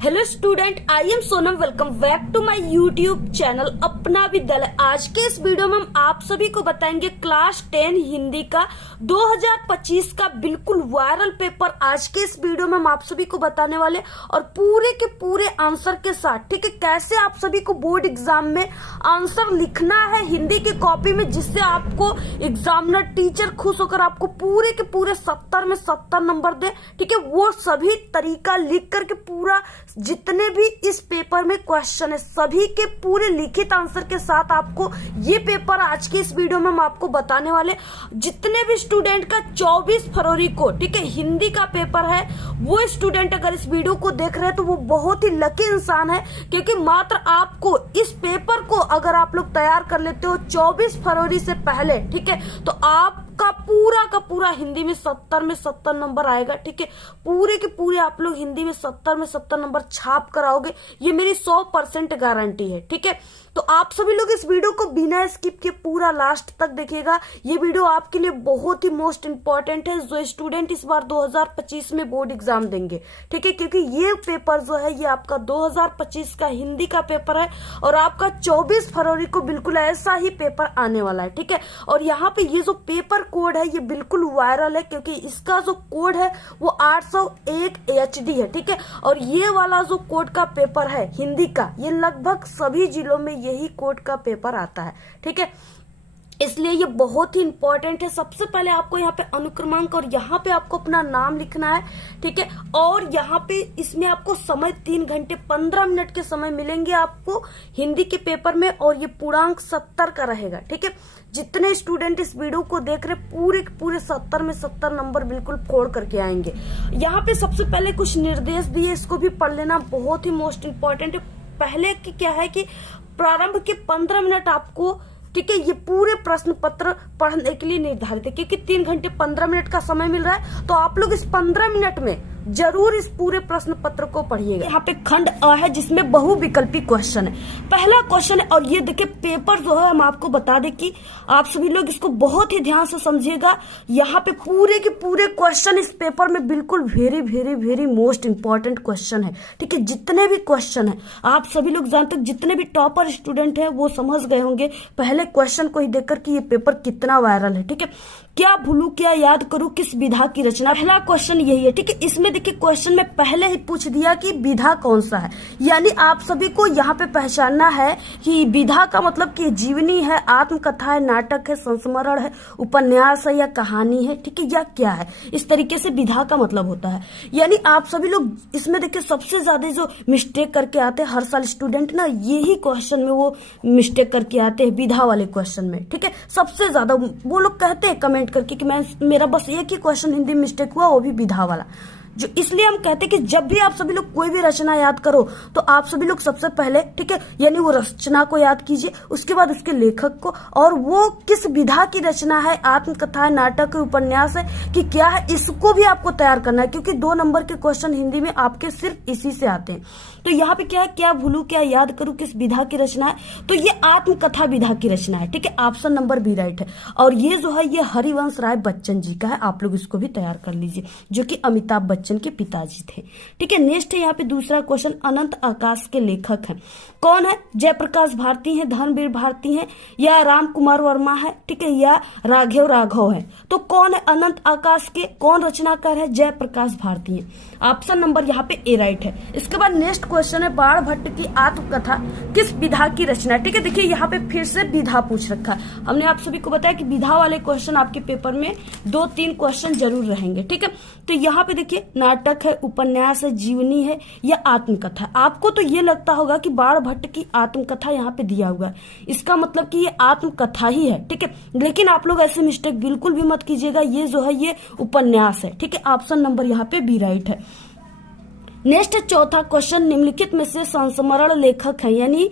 Hello student, I am Sonam. Welcome back to my YouTube channel Apna Vidyalaya. आज के इस video में हम आप सभी को बताएंगे क्लास 10 हिंदी का 2025 का बिल्कुल वायरल पेपर। आज के इस वीडियो में हम आप सभी को बताने वाले और पूरे के पूरे आंसर के साथ, ठीक है, कैसे आप सभी को बोर्ड एग्जाम में आंसर लिखना है हिंदी की कॉपी में, जिससे आपको एग्जामिनर टीचर खुश होकर आपको पूरे के पूरे 70 में 70 नंबर दे। ठीक है, वो सभी तरीका लिख करके पूरा जितने भी इस पेपर में क्वेश्चन है सभी के पूरे लिखित आंसर के साथ आपको ये पेपर आज के इस वीडियो में हम आपको बताने वाले। जितने भी स्टूडेंट का 24 फरवरी को, ठीक है, हिंदी का पेपर है, वो स्टूडेंट अगर इस वीडियो को देख रहे हैं तो वो बहुत ही लकी इंसान है, क्योंकि मात्र आपको इस पेपर को अगर आप लोग तैयार कर लेते हो 24 फरवरी से पहले, ठीक है, तो आपका पूरा का पूरा हिंदी में 70 में 70 नंबर आएगा। ठीक है, पूरे के पूरे आप लोग हिंदी में 70 में 70 नंबर छाप कर आओगे, ये मेरी 100% गारंटी है। ठीक है, तो आप सभी लोग इस वीडियो को बिना स्किप के पूरा लास्ट तक देखिएगा। ये वीडियो आपके लिए बहुत ही मोस्ट इंपॉर्टेंट है, जो स्टूडेंट इस बार 2025 में बोर्ड एग्जाम देंगे। ठीक है, क्योंकि ये पेपर जो है ये आपका 2025 का हिंदी का पेपर है और आपका 24 फरवरी को बिल्कुल ऐसा ही पेपर आने वाला है। ठीक है, और यहाँ पे ये जो पेपर कोड है ये बिल्कुल वायरल है, क्योंकि इसका जो कोड है वो 801 HD है। ठीक है, और ये वाला जो कोड का पेपर है हिंदी का, ये लगभग सभी जिलों में यही कोड का पेपर आता है। ठीक है, इसलिए ये बहुत ही इंपॉर्टेंट है। सबसे पहले आपको यहाँ पे अनुक्रमांक और यहाँ पे आपको अपना नाम लिखना है। ठीक है, और यहाँ पे इसमें आपको समय 3 घंटे 15 मिनट के समय मिलेंगे आपको हिंदी के पेपर में, और ये पूर्णांक 70 का रहेगा। ठीक है, जितने स्टूडेंट इस वीडियो को देख रहे पूरे 70 में 70 नंबर बिल्कुल फोड़ करके आएंगे। यहाँ पे सबसे पहले कुछ निर्देश दिए, इसको भी पढ़ लेना, बहुत ही मोस्ट इंपॉर्टेंट है। पहले की क्या है कि प्रारंभ के 15 मिनट आपको, ठीक है, ये पूरे प्रश्न पत्र पढ़ने के लिए निर्धारित है, क्योंकि 3 घंटे 15 मिनट का समय मिल रहा है, तो आप लोग इस 15 मिनट में जरूर इस पूरे प्रश्न पत्र को पढ़िएगा। यहाँ पे खंड अ है जिसमें बहुविकल्पी क्वेश्चन है। पहला क्वेश्चन है, और ये देखिए पेपर जो है हम आपको बता दें कि आप सभी लोग इसको बहुत ही ध्यान से समझिएगा। यहाँ पे पूरे के पूरे क्वेश्चन इस पेपर में बिल्कुल very very very most important question है। ठीक है, जितने भी क्वेश्चन है आप सभी लोग जानते हो, जितने भी टॉपर स्टूडेंट है वो समझ गए होंगे पहले क्वेश्चन को ही देखकर कि ये पेपर कितना वायरल है। ठीक है, क्या भूलू क्या याद करूं किस विधा की रचना, पहला क्वेश्चन यही है। ठीक है, इसमें देखिए क्वेश्चन में पहले ही पूछ दिया कि विधा कौन सा है, यानी आप सभी को यहाँ पे पहचानना है कि विधा का मतलब कि जीवनी है, आत्मकथा है, नाटक है, संस्मरण है, उपन्यास है या कहानी है। ठीक है, या क्या है, इस तरीके से विधा का मतलब होता है। यानी आप सभी लोग इसमें देखिए सबसे ज्यादा जो मिस्टेक करके आते हैं हर साल स्टूडेंट ना, यही क्वेश्चन में वो मिस्टेक करके आते हैं, विधा वाले क्वेश्चन में। ठीक है, सबसे ज्यादा वो लोग कहते हैं कमेंट करके कि मेरा बस एक ही क्वेश्चन हिंदी में मिस्टेक हुआ, वो भी विधा वाला। जो इसलिए हम कहते हैं कि जब भी आप सभी लोग कोई भी रचना याद करो तो आप सभी लोग सबसे पहले, ठीक है, यानी वो रचना को याद कीजिए, उसके बाद उसके लेखक को, और वो किस विधा की रचना है, आत्मकथा है, नाटक है, उपन्यास है कि क्या है, इसको भी आपको तैयार करना है, क्योंकि 2 नंबर के क्वेश्चन हिंदी में आपके सिर्फ इसी से आते हैं। तो यहाँ पे क्या है, क्या भूलू क्या याद करूं किस विधा की रचना है, तो ये आत्मकथा विधा की रचना है। ठीक है, ऑप्शन नंबर बी राइट है, और ये जो है ये हरिवंश राय बच्चन जी का है। आप लोग इसको भी तैयार कर लीजिए, जो कि अमिताभ बच्चन के पिताजी थे। ठीक है, नेक्स्ट है यहाँ पे दूसरा क्वेश्चन, अनंत आकाश के लेखक हैं कौन है, जयप्रकाश भारती है, धर्मवीर भारती है, या राम कुमार वर्मा है, ठीक है, या राघव है। तो कौन है अनंत आकाश के, कौन रचनाकार है, जयप्रकाश भारती है। ऑप्शन नंबर यहाँ पे ए राइट है। इसके बाद नेक्स्ट क्वेश्चन है, बाण भट्ट की आत्मकथा किस विधा की रचना है। ठीक है, देखिए यहाँ पे फिर से विधा पूछ रखा है। हमने आप सभी को बताया कि विधा वाले क्वेश्चन आपके पेपर में 2-3 क्वेश्चन जरूर रहेंगे। ठीक है, तो यहाँ पे देखिए नाटक है, उपन्यास है, जीवनी है या आत्मकथा। आपको तो ये लगता होगा कि बाण भट्ट की आत्मकथा यहाँ पे दिया हुआ है, इसका मतलब कि ये आत्मकथा ही है। ठीक है, लेकिन आप लोग ऐसे मिस्टेक बिल्कुल भी मत कीजिएगा, ये जो है ये उपन्यास है। ठीक है, ऑप्शन नंबर यहाँ पे बी राइट है। नेक्स्ट चौथा क्वेश्चन, निम्नलिखित में से संस्मरण लेखक है, यानी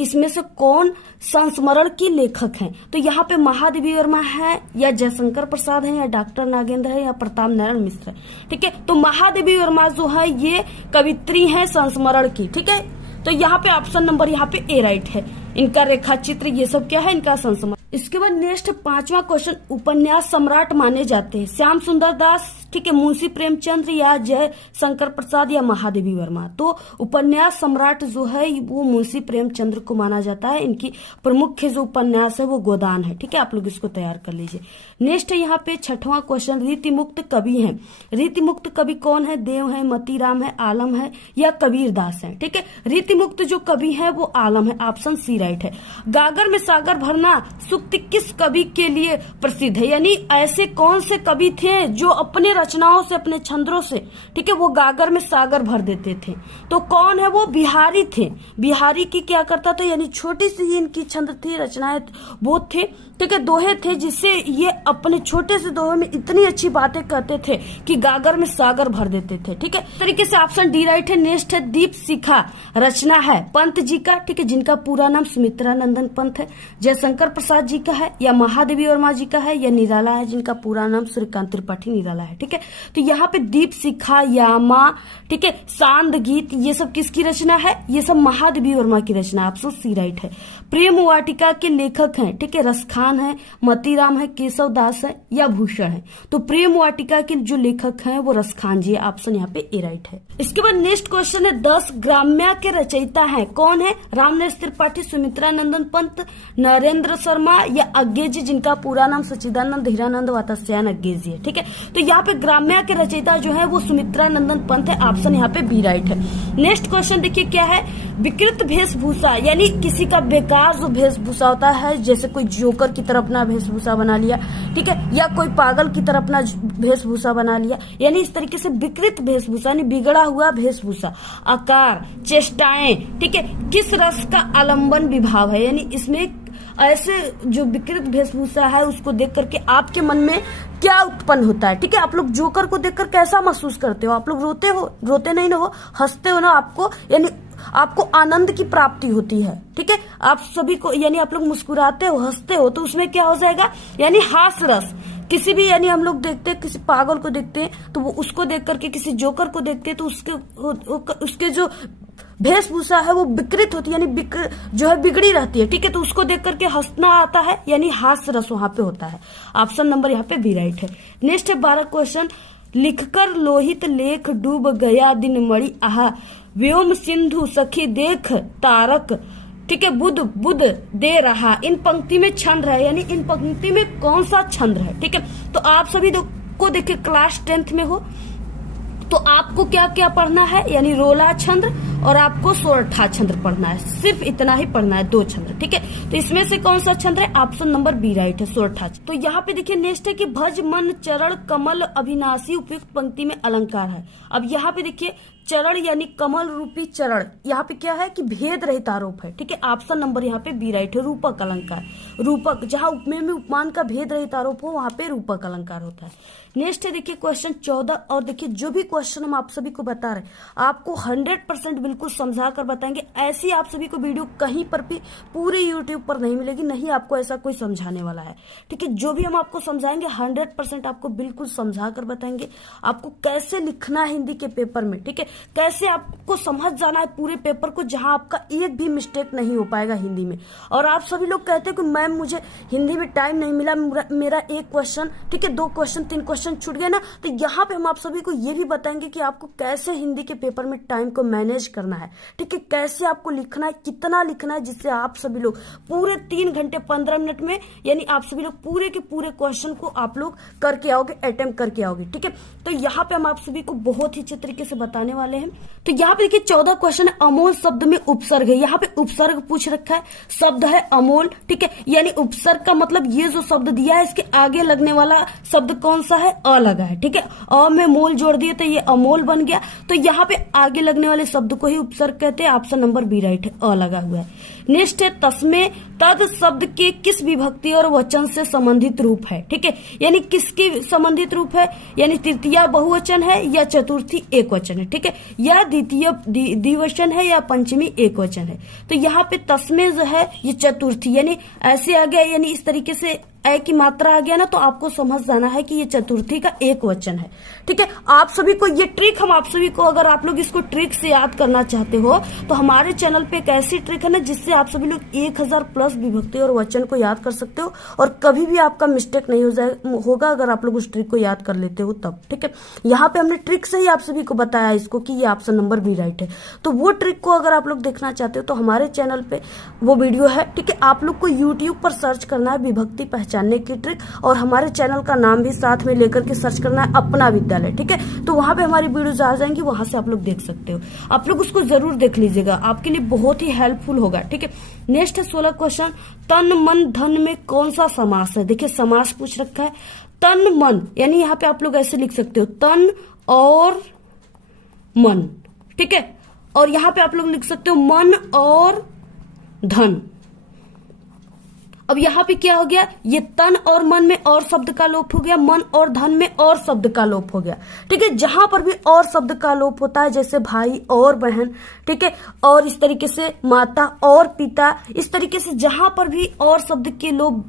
इसमें से कौन संस्मरण की लेखक हैं। तो यहाँ पे महादेवी वर्मा है, या जयशंकर प्रसाद है, या डॉक्टर नागेंद्र है, या प्रताप नारायण मिश्र है। ठीक है, तो महादेवी वर्मा जो है ये कवित्री है संस्मरण की। ठीक है, तो यहाँ पे ऑप्शन नंबर यहाँ पे ए राइट है। इनका रेखा चित्र ये सब क्या है, इनका संस्मरण। इसके बाद नेक्स्ट 5वां क्वेश्चन, उपन्यास सम्राट माने जाते हैं श्याम सुंदर दास, ठीक है, मुंशी प्रेमचंद्र या जय शंकर प्रसाद या महादेवी वर्मा। तो उपन्यास सम्राट जो है वो मुंशी प्रेमचंद्र को माना जाता है। इनकी प्रमुख जो उपन्यास है वो गोदान है। ठीक है, आप लोग इसको तैयार कर लीजिए। नेक्स्ट है यहाँ पे 6वां क्वेश्चन, रीति मुक्त कवि हैं। रीति मुक्त कवि कौन है? देव है, मोतीराम है, आलम है या कबीरदास है। ठीक है, रीति मुक्त जो कवि है वो आलम है, ऑप्शन सी राइट है। गागर में सागर भरना सूक्ति किस कवि के लिए प्रसिद्ध है? यानी ऐसे कौन से कवि थे जो अपने रचनाओं से, अपने छंदों से, ठीक है, वो गागर में सागर भर देते थे। तो कौन है वो? बिहारी थे। बिहारी की क्या करता था, यानी छोटी सी ही इनकी छंद थी, रचनाएं वो थे। ठीक है, दोहे थे जिससे ये अपने छोटे से दोहे में इतनी अच्छी बातें कहते थे कि गागर में सागर भर देते थे। ठीक है, तरीके से ऑप्शन डी राइट है। नेक्स्ट है दीप शिखा, रचना है पंत जी का, ठीक है, जिनका पूरा नाम सुमित्रा नंदन पंत है। जयशंकर प्रसाद जी का है या महादेवी वर्मा जी का है या निराला है, जिनका पूरा नाम सूर्यकांत त्रिपाठी निराला है। ठीक है, तो यहाँ पे दीप शिखा, यामा, ठीक है, सांद गीत, ये सब किसकी रचना है? ये सब महादेवी वर्मा की रचना, ऑप्शन सी राइट है। प्रेम वाटिका के लेखक हैं, ठीक है, रसखान है, मोतीराम है, केशव दास है या भूषण है। तो प्रेम वाटिका के जो लेखक हैं वो रसखान जी है, ऑप्शन यहाँ पे ए राइट है। इसके बाद नेक्स्ट क्वेश्चन है 10 ग्राम्या के रचयिता हैं। कौन है? रामनरेश त्रिपाठी, सुमित्रा नंदन पंत, नरेंद्र शर्मा या अज्ञे जी, जिनका पूरा नाम सच्चिदानंद हीरानंद वात्स्यायन अज्ञे जी है। ठीक है, तो यहाँ पे ग्राम्या के रचयिता जो है वो सुमित्रा नंदन पंत है, ऑप्शन यहाँ पे बी राइट है। नेक्स्ट क्वेश्चन देखिए क्या है, विकृत वेशभूषा, यानी किसी का बेकार जो वेशभूषा होता है, जैसे कोई जोकर की तरह अपना वेशभूषा बना लिया, ठीक है, या कोई पागल की तरह अपना वेशभूषा बना लिया, यानी इस तरीके से विकृत वेशभूषा, यानी बिगड़ा हुआ वेशभूषा, आकार, चेष्टाएं, ठीक है, किस रस का आलंबन विभाव है, यानी इसमें ऐसे जो विकृत वेशभूषा है उसको देख करके आपके मन में क्या उत्पन्न होता है। ठीक है, आप लोग जोकर को देखकर कैसा महसूस करते हो? आप लोग रोते हो? रोते नहीं ना हो, हंसते हो ना आपको, यानी आपको आनंद की प्राप्ति होती है। ठीक है, आप सभी को, यानी आप लोग मुस्कुराते हो, हंसते हो, तो उसमें क्या हो जाएगा, यानी हास रस। किसी भी, यानी हम लोग देखते हैं किसी पागल को देखते हैं तो वो उसको देख करके, किसी जोकर को देखते हैं तो उसके जो वेशभूषा है वो विकृत होती है, यानी जो है बिगड़ी रहती है। ठीक है, तो उसको देख करके हंसना आता है, यानी हास्य रस वहां पे होता है। ऑप्शन नंबर यहाँ पे बी राइट है। नेक्स्ट है 12 क्वेश्चन, लिखकर लोहित लेख डूब गया दिन मणि आहा, व्योम सिंधु सखी देख तारक, ठीक है, बुध बुध दे रहा। इन पंक्ति में छंद है, यानी इन पंक्ति में कौन सा छंद है? ठीक है, तो आप सभी को देखिए क्लास 10th में हो तो आपको क्या क्या पढ़ना है, यानी रोला छंद और आपको सोरठा छंद पढ़ना है, सिर्फ इतना ही पढ़ना है, 2 छंद। ठीक है, तो इसमें से कौन सा छंद है? ऑप्शन नंबर बी राइट है, सोरठा। तो यहाँ पे देखिए नेक्स्ट है कि भज मन चरण कमल अविनाशी, उपयुक्त पंक्ति में अलंकार है। अब यहाँ पे देखिए चरण यानी कमल रूपी चरण, यहाँ पे क्या है कि भेद रहित आरोप है। ठीक है, ऑप्शन नंबर यहाँ पे बी राइट है, रूपक अलंकार। रूपक, जहाँ उपमेय में उपमान का भेद रहित आरोप हो वहां पे रूपक अलंकार होता है। नेक्स्ट है देखिए क्वेश्चन 14, और देखिए जो भी क्वेश्चन हम आप सभी को बता रहे आपको 100% बिल्कुल समझा कर बताएंगे। ऐसी आप सभी को वीडियो कहीं पर भी पूरे यूट्यूब पर नहीं मिलेगी, नहीं आपको ऐसा कोई समझाने वाला है। ठीक है, जो भी हम आपको समझाएंगे 100% आपको बिल्कुल समझा कर बताएंगे, आपको कैसे लिखना है हिंदी के पेपर में। ठीक है, कैसे आपको समझ जाना है पूरे पेपर को, जहां आपका एक भी मिस्टेक नहीं हो पाएगा हिंदी में। और आप सभी लोग कहते हैं कि मैम मुझे हिंदी में टाइम नहीं मिला, मेरा 1 क्वेश्चन, ठीक है, 2 क्वेश्चन 3 क्वेश्चन छूट गया ना, तो यहाँ पे हम आप सभी को ये भी बताएंगे कि आपको कैसे हिंदी के पेपर में टाइम को मैनेज करना है। ठीक है, कैसे आपको लिखना है, कितना लिखना है, जिससे आप सभी लोग पूरे 3 घंटे 15 मिनट में, यानी आप सभी लोग पूरे के पूरे क्वेश्चन को आप लोग करके आओगे, अटेम्प्ट करके आओगे। ठीक है, तो यहाँ पे हम आप सभी को बहुत ही अच्छे तरीके से बताने वाले हैं। तो यहाँ पे देखिए 14 क्वेश्चन है, अमोल शब्द में उपसर्ग है। यहाँ पे उपसर्ग पूछ रखा है, शब्द है अमोल। ठीक है, यानी उपसर्ग का मतलब ये जो शब्द दिया है इसके आगे लगने वाला शब्द कौन सा है? अ लगा है। ठीक है, अ में मोल जोड़ दिए तो ये अमोल बन गया। तो यहाँ पे आगे लगने वाले शब्द को ही उपसर्ग कहते हैं, ऑप्शन नंबर बी राइट है, अ लगा हुआ है। नेक्स्ट है तस्मे, तद शब्द के किस विभक्ति और वचन से संबंधित रूप है? ठीक है, यानी किसके संबंधित रूप है, यानी तृतीया बहुवचन है या चतुर्थी एकवचन है। ठीक है, या द्वितीय द्विवचन है या पंचमी एकवचन है। तो यहाँ पे तस्मे जो है ये चतुर्थी, यानी ऐसे आ गया, यानी इस तरीके से ए की मात्रा आ गया ना, तो आपको समझ जाना है कि ये चतुर्थी का एक वचन है। ठीक है, आप सभी को ये ट्रिक, हम आप सभी को, अगर आप लोग इसको ट्रिक से याद करना चाहते हो तो हमारे चैनल पे एक ऐसी ट्रिक है ना जिससे आप सभी लोग 1000 प्लस विभक्ति और वचन को याद कर सकते हो, और कभी भी आपका मिस्टेक नहीं होगा अगर आप लोग उस ट्रिक को याद कर लेते हो तब। ठीक है, यहाँ पे हमने ट्रिक से ही आप सभी को बताया इसको कि ये ऑप्शन नंबर बी राइट है। तो वो ट्रिक को अगर आप लोग देखना चाहते हो तो हमारे चैनल पे वो वीडियो है। ठीक है, आप लोग को यूट्यूब पर सर्च करना है विभक्ति पहचानने की ट्रिक, और हमारे चैनल का नाम भी साथ में लेकर के सर्च करना है अपना विद्यालय। ठीक है, तो वहां पे हमारी वीडियोज आ जाएंगी, वहां से आप लोग देख सकते हो। आप लोग उसको जरूर देख लीजिएगा, आपके लिए बहुत ही हेल्पफुल होगा। ठीक है, नेक्स्ट है 16 क्वेश्चन, तन मन धन में कौन सा समास है। देखिए समास पूछ रखा है तन मन, यानी यहाँ पे आप लोग ऐसे लिख सकते हो तन और मन। ठीक है, और यहाँ पे आप लोग लिख सकते हो मन और धन। अब यहाँ पे क्या हो गया, ये तन और मन में और शब्द का लोप हो गया, मन और धन में और शब्द का लोप हो गया। ठीक है, जहां पर भी और शब्द का लोप होता है, जैसे भाई और बहन, ठीक है, और इस तरीके से माता और पिता, इस तरीके से जहां पर भी और शब्द के लोप,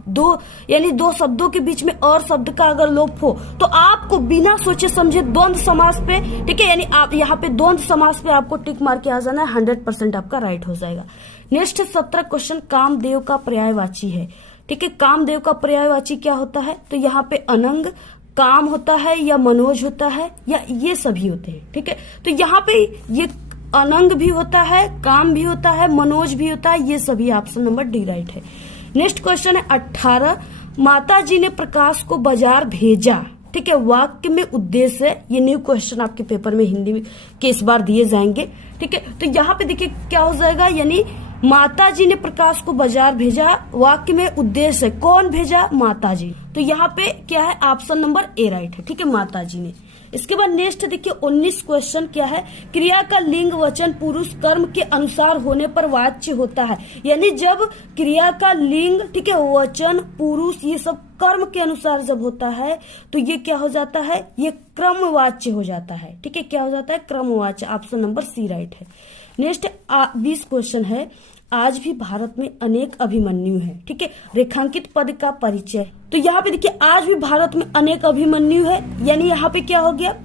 यानी दो शब्दों के बीच में और शब्द का अगर लोप हो तो आपको बिना सोचे समझे द्वंद्व समास पे, ठीक है, यानी आप यहाँ पे द्वंद्व समास पे आपको टिक मार के आ जाना है, 100% आपका राइट हो जाएगा। नेक्स्ट 17 क्वेश्चन, कामदेव का पर्यायवाची है। ठीक है, कामदेव का पर्यायवाची क्या होता है, तो यहाँ पे अनंग काम होता है या मनोज होता है या ये सभी होते हैं। ठीक है, तो यहाँ पे ये अनंग भी होता है, काम भी होता है, मनोज भी होता है, ये सभी ऑप्शन नंबर डी राइट है। नेक्स्ट क्वेश्चन है 18, माता जी ने प्रकाश को बाजार भेजा। ठीक है, वाक्य में उद्देश्य है, ये न्यू क्वेश्चन आपके पेपर में हिंदी में के इस बार दिए जाएंगे। ठीक है, तो यहाँ पे देखिए क्या हो जाएगा, यानी माता जी ने प्रकाश को बाजार भेजा, वाक्य में उद्देश्य है, कौन भेजा, माता जी। तो यहाँ पे क्या है, ऑप्शन नंबर ए राइट है। ठीक है, माता जी ने। इसके बाद नेक्स्ट देखिए 19 क्वेश्चन क्या है, क्रिया का लिंग वचन पुरुष कर्म के अनुसार होने पर वाच्य होता है। यानी जब क्रिया का लिंग, ठीक है, वचन पुरुष ये सब कर्म के अनुसार जब होता है तो ये क्या हो जाता है, ये क्रमवाच्य हो जाता है। ठीक है, क्या हो जाता है, क्रमवाच्य। ऑप्शन नंबर सी राइट है। नेक्स्ट 20 क्वेश्चन है, आज भी भारत में अनेक अभिमन्यु है। ठीक है, रेखांकित पद का परिचय। तो यहाँ पे देखिए आज भी भारत में अनेक अभिमन्यु है, यानी यहाँ पे क्या हो गया,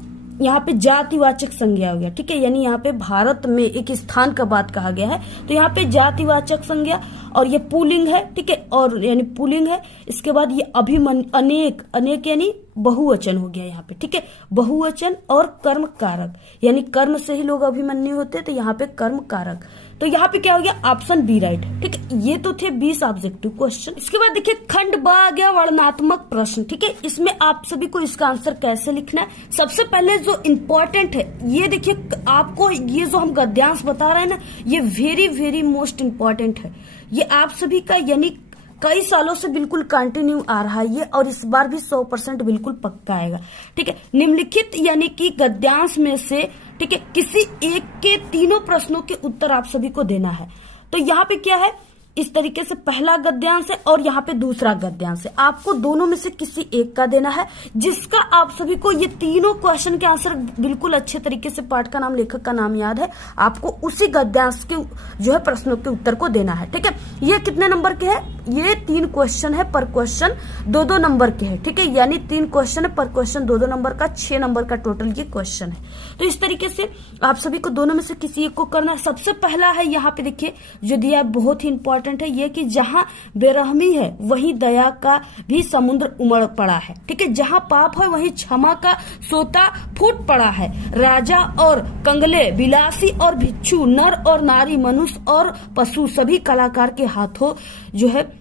यहाँ पे जातिवाचक संज्ञा हो गया। ठीक है, यानी यहाँ पे भारत में एक स्थान का बात कहा गया है, तो यहाँ पे जातिवाचक संज्ञा, और ये पुल्लिंग है। ठीक है, और यानी पुल्लिंग है। इसके बाद ये अनेक, अनेक यानी बहुवचन हो गया यहाँ पे। ठीक है, बहुवचन और कर्म कारक, यानी कर्म से ही लोग अभिमन्यु होते हैं, तो यहाँ पे कर्म कारक। तो यहाँ पे क्या हो गया, ऑप्शन बी राइट। ठीक है, ये तो थे 20 ऑब्जेक्टिव क्वेश्चन। इसके बाद देखिए खंड ब आ गया वर्णनात्मक प्रश्न। ठीक है, इसमें आप सभी को इसका आंसर कैसे लिखना है, सबसे पहले जो इम्पोर्टेंट है ये देखिए, आपको ये जो हम गद्यांश बता रहे हैं ना, ये वेरी वेरी मोस्ट इम्पोर्टेंट है। ये आप सभी का यानी कई सालों से बिल्कुल कंटिन्यू आ रहा है ये, और इस बार भी 100% बिल्कुल पक्का आएगा। ठीक है, निम्नलिखित यानी कि गद्यांश में से, ठीक है, किसी एक के तीनों प्रश्नों के उत्तर आप सभी को देना है। तो यहाँ पे क्या है, इस तरीके से पहला गद्यांश है और यहाँ पे दूसरा गद्यांश है, आपको दोनों में से किसी एक का देना है, जिसका आप सभी को ये तीनों क्वेश्चन के आंसर बिल्कुल अच्छे तरीके से, पाठ का नाम, लेखक का नाम याद है, आपको उसी गद्यांश के जो है प्रश्नों के उत्तर को देना है। ठीक है, ये कितने नंबर के है, ये 3 क्वेश्चन है, पर क्वेश्चन 2-2 नंबर के है। ठीक है, यानी 3 क्वेश्चन है, पर क्वेश्चन 2-2 नंबर का, 6 नंबर का टोटल ये क्वेश्चन है। तो इस तरीके से आप सभी को दोनों में से किसी एक को करना है। सबसे पहला है यहाँ पे देखिए जो दिया, बहुत ही इंपॉर्टेंट है ये, कि जहां बेरहमी है वहीं दया का भी समुद्र उमड़ पड़ा है। ठीक है, जहां पाप है वहीं क्षमा का सोता फूट पड़ा है। राजा और कंगले, विलासी और भिक्षु, नर और नारी, मनुष्य और पशु, सभी कलाकार के हाथों जो है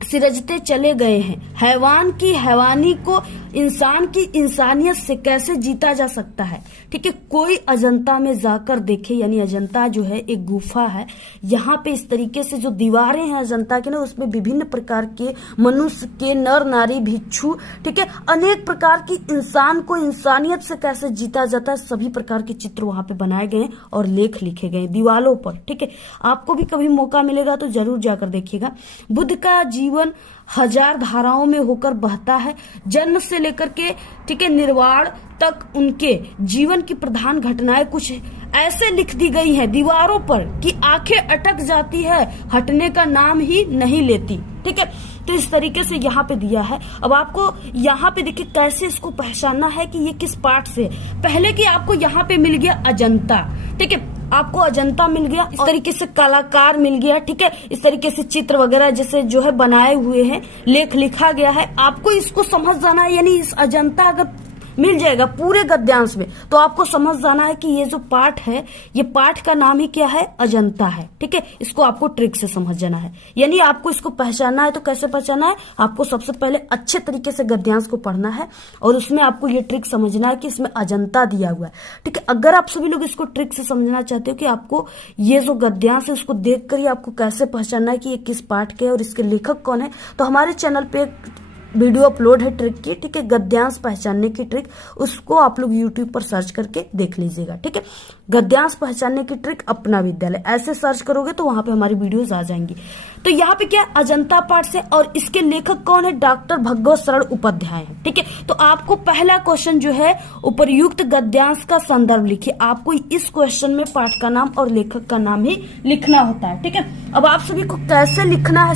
सिरजते चले गए हैं। हैवान की हैवानी को इंसान की इंसानियत से कैसे जीता जा सकता है। ठीक है, कोई अजंता में जाकर देखे, यानी अजंता जो है एक गुफा है, यहाँ पे इस तरीके से जो दीवारें हैं अजंता के ना, उसमें विभिन्न प्रकार के मनुष्य के, नर नारी, भिक्षु, ठीक है, अनेक प्रकार की इंसान को इंसानियत से कैसे जीता जाता है, सभी प्रकार के चित्र वहां पे बनाए गए हैं और लेख लिखे गए दीवालों पर। ठीक है, आपको भी कभी मौका मिलेगा तो जरूर जाकर देखिएगा। बुद्ध का जीवन 1000 धाराओं में होकर बहता है, जन्म से लेकर के, ठीक है, निर्वाण तक उनके जीवन की प्रधान घटनाएं कुछ ऐसे लिख दी गई हैं दीवारों पर कि आंखें अटक जाती है, हटने का नाम ही नहीं लेती। ठीक है, तो इस तरीके से यहाँ पे दिया है। अब आपको यहाँ पे देखिए कैसे इसको पहचानना है कि ये किस पार्ट से है। पहले कि आपको यहाँ पे मिल गया अजंता, ठीक है, आपको अजंता मिल गया, इस तरीके से कलाकार मिल गया, ठीक है, इस तरीके से चित्र वगैरह जैसे जो है बनाए हुए हैं, लेख लिखा गया है। आपको इसको समझ जाना है, यानी इस अजंता अगर मिल जाएगा पूरे गद्यांश में तो आपको समझ जाना है कि ये जो पाठ है, ये पाठ का नाम ही क्या है, अजंता है, ठीक है। इसको आपको ट्रिक से समझ जाना है, यानी आपको इसको पहचानना है। तो कैसे पहचानना है, आपको सबसे पहले अच्छे तरीके से गद्यांश को पढ़ना है और उसमें आपको ये ट्रिक समझना है कि इसमें अजंता दिया हुआ है, ठीक है। अगर आप सभी लोग इसको ट्रिक से समझना चाहते हो कि आपको ये जो गद्यांश है उसको देख कर ही आपको कैसे पहचानना है कि ये किस पाठ के है और इसके लेखक कौन है, तो हमारे चैनल पे वीडियो अपलोड है ट्रिक की, ठीक है, गद्यांश पहचानने की ट्रिक, उसको आप लोग यूट्यूब पर सर्च करके देख लीजिएगा, ठीक है। गद्यांश पहचानने की ट्रिक अपना विद्यालय ऐसे सर्च करोगे तो वहां पे हमारी वीडियोस आ जाएंगी। तो यहाँ पे क्या अजंता पाठ से, और इसके लेखक कौन है, डॉक्टर भगवत शरण उपाध्याय है, ठीक है। तो आपको पहला क्वेश्चन जो है, उपर्युक्त गद्यांश का संदर्भ लिखिए। आपको इस क्वेश्चन में पाठ का नाम और लेखक का नाम ही लिखना होता है, ठीक है। अब आप सभी को कैसे लिखना है,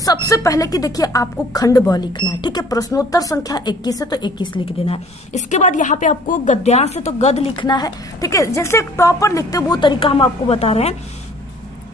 सबसे पहले कि देखिए आपको खंड ब लिखना है, ठीक है। प्रश्नोत्तर संख्या 21 है तो 21 लिख देना है। इसके बाद यहाँ पे आपको गद्यांश है तो गद लिखना है, ठीक है। जैसे एक टॉपर लिखते हैं वो तरीका हम आपको बता रहे हैं।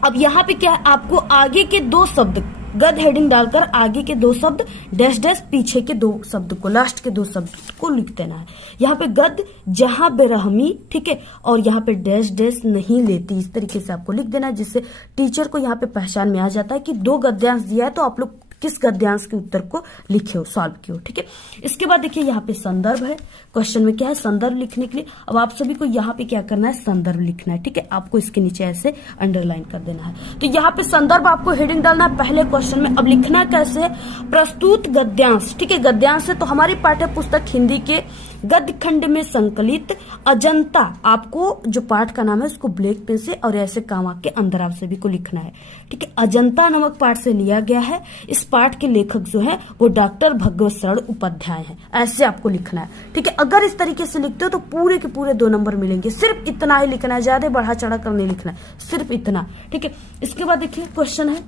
अब यहाँ पे क्या है, आपको आगे के दो शब्द गद हेडिंग डालकर आगे के दो शब्द डैश डैश, पीछे के दो शब्द को, लास्ट के दो शब्द को लिख देना है। यहाँ पे गद जहां बेरहमी, ठीक है, और यहाँ पे डैश डैश नहीं लेती, इस तरीके से आपको लिख देना है, जिससे टीचर को यहाँ पे पहचान में आ जाता है कि दो गद्यांश दिया है तो आप लोग किस गद्यांश के उत्तर को लिखे हो, सॉल्व किए हो, ठीक है। इसके बाद देखिए यहाँ पे संदर्भ है, क्वेश्चन में क्या है, संदर्भ लिखने के लिए अब आप सभी को यहाँ पे क्या करना है, संदर्भ लिखना है, ठीक है। आपको इसके नीचे ऐसे अंडरलाइन कर देना है। तो यहाँ पे संदर्भ आपको हेडिंग डालना है पहले क्वेश्चन में। अब लिखना कैसे है, प्रस्तुत गद्यांश, ठीक है, गद्यांश है तो हमारी पाठ्य पुस्तक हिंदी के गद्य खंड में संकलित अजंता, आपको जो पाठ का नाम है उसको ब्लैक पेन से और ऐसे कामा के अंदर आप सभी को लिखना है, ठीक है। अजंता नामक पाठ से लिया गया है। इस पाठ के लेखक जो है वो डॉक्टर भगवत शरण उपाध्याय है, ऐसे आपको लिखना है, ठीक है। अगर इस तरीके से लिखते हो तो पूरे के पूरे 2 नंबर मिलेंगे। सिर्फ इतना ही लिखना है, ज्यादा बढ़ा चढ़ा कर नहीं लिखना है, सिर्फ इतना, ठीक है। इसके बाद देखिए क्वेश्चन है,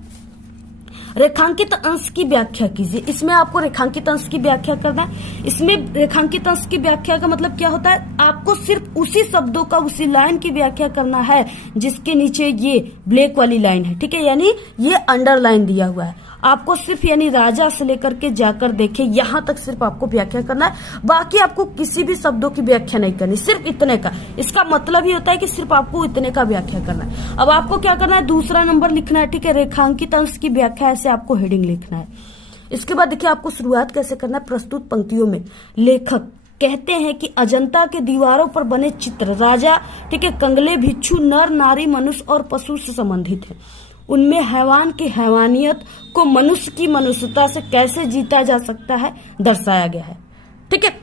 रेखांकित अंश की व्याख्या कीजिए। इसमें आपको रेखांकित अंश की व्याख्या करना है। इसमें रेखांकित अंश की व्याख्या का मतलब क्या होता है, आपको सिर्फ उसी शब्दों का, उसी लाइन की व्याख्या करना है जिसके नीचे ये ब्लैक वाली लाइन है, ठीक है, यानी ये अंडरलाइन दिया हुआ है। आपको सिर्फ यानी राजा से लेकर के जाकर देखे यहाँ तक सिर्फ आपको व्याख्या करना है, बाकी आपको किसी भी शब्दों की व्याख्या नहीं करनी, सिर्फ इतने का। इसका मतलब ही होता है कि सिर्फ आपको इतने का व्याख्या करना है। अब आपको क्या करना है, दूसरा नंबर लिखना है, ठीक है, रेखांकित अंश की व्याख्या, ऐसे आपको हेडिंग लिखना है। इसके बाद देखिए आपको शुरुआत कैसे करना है, प्रस्तुत पंक्तियों में लेखक कहते हैं कि अजंता के दीवारों पर बने चित्र राजा, ठीक है, कंगले, भिक्षु, नर नारी, मनुष्य और पशु से संबंधित है। उनमें हैवान की हैवानियत को मनुष्य की मनुष्यता से कैसे जीता जा सकता है दर्शाया गया है, ठीक है।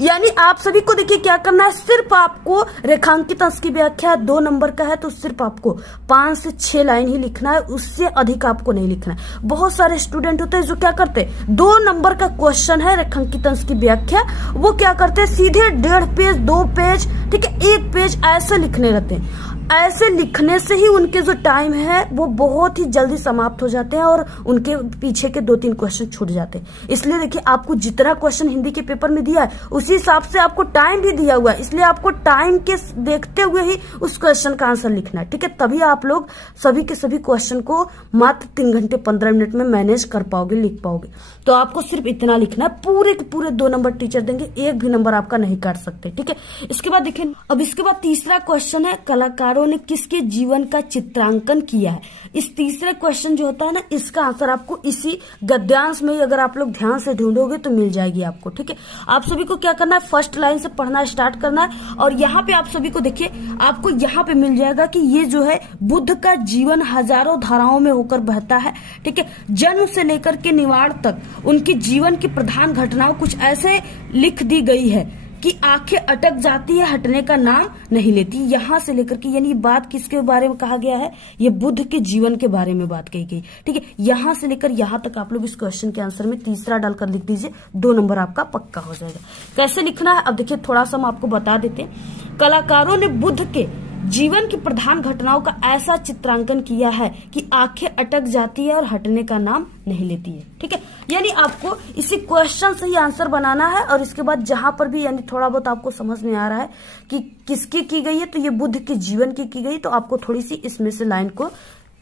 यानी आप सभी को देखिए क्या करना है, सिर्फ आपको रेखांकित अंश की व्याख्या 2 नंबर का है तो सिर्फ आपको 5 से 6 लाइन ही लिखना है, उससे अधिक आपको नहीं लिखना है। बहुत सारे स्टूडेंट होते हैं जो क्या करते हैं, 2 नंबर का क्वेश्चन है रेखांकित अंश की व्याख्या, वो क्या करते हैं सीधे 1.5 पेज 2 पेज, ठीक है, 1 पेज ऐसे लिखने रहते हैं। ऐसे लिखने से ही उनके जो टाइम है वो बहुत ही जल्दी समाप्त हो जाते हैं और उनके पीछे के 2-3 क्वेश्चन छूट जाते हैं। इसलिए देखिए आपको जितना क्वेश्चन हिंदी के पेपर में दिया है उसी हिसाब से आपको टाइम भी दिया हुआ है, इसलिए आपको टाइम के देखते हुए ही उस क्वेश्चन का आंसर लिखना है, ठीक है। तभी आप लोग सभी के सभी क्वेश्चन को मात्र 3 घंटे 15 मिनट में मैनेज कर पाओगे, लिख पाओगे। तो आपको सिर्फ इतना लिखना है, पूरे के पूरे 2 नंबर टीचर देंगे, 1 भी नंबर आपका नहीं काट सकते, ठीक है। इसके बाद देखिए, अब इसके बाद तीसरा क्वेश्चन है, कलाकारों ने किसके जीवन का चित्रांकन किया है। इस तीसरे क्वेश्चन जो होता है ना, इसका आंसर आपको इसी गद्यांश में ही अगर आप लोग ध्यान से ढूंढोगे तो मिल जाएगी आपको, ठीक है। आप सभी को क्या करना है, फर्स्ट लाइन से पढ़ना स्टार्ट करना है और यहाँ पे आप सभी को देखिए आपको यहाँ पे मिल जाएगा कि ये जो है बुद्ध का जीवन हजारों धाराओं में होकर बहता है, ठीक है। जन्म से लेकर के निवाड़ तक उनकी जीवन की प्रधान घटनाओं कुछ ऐसे लिख दी गई है कि आंखें अटक जाती है, हटने का नाम नहीं लेती। यहां से लेकर के, यानी बात किसके बारे में कहा गया है, ये बुद्ध के जीवन के बारे में बात कही गई, ठीक है। यहां से लेकर यहां तक आप लोग इस क्वेश्चन के आंसर में तीसरा डालकर लिख दीजिए, 2 नंबर आपका पक्का हो जाएगा। कैसे लिखना है अब देखिए थोड़ा सा हम आपको बता देते हैं। कलाकारों ने बुद्ध के जीवन की प्रधान घटनाओं का ऐसा चित्रांकन किया है कि आंखें अटक जाती है और हटने का नाम नहीं लेती है। ठीक है, यानी आपको इसी क्वेश्चन से ही आंसर बनाना है और इसके बाद जहां पर भी यानी थोड़ा बहुत आपको समझ में आ रहा है कि किसकी की गई है, तो ये बुद्ध के जीवन की गई, तो आपको थोड़ी सी इसमें से लाइन को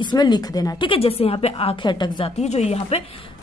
इसमें लिख देना है। ठीक है, जैसे यहाँ पे आंखें अटक जाती है, जो यहाँ पे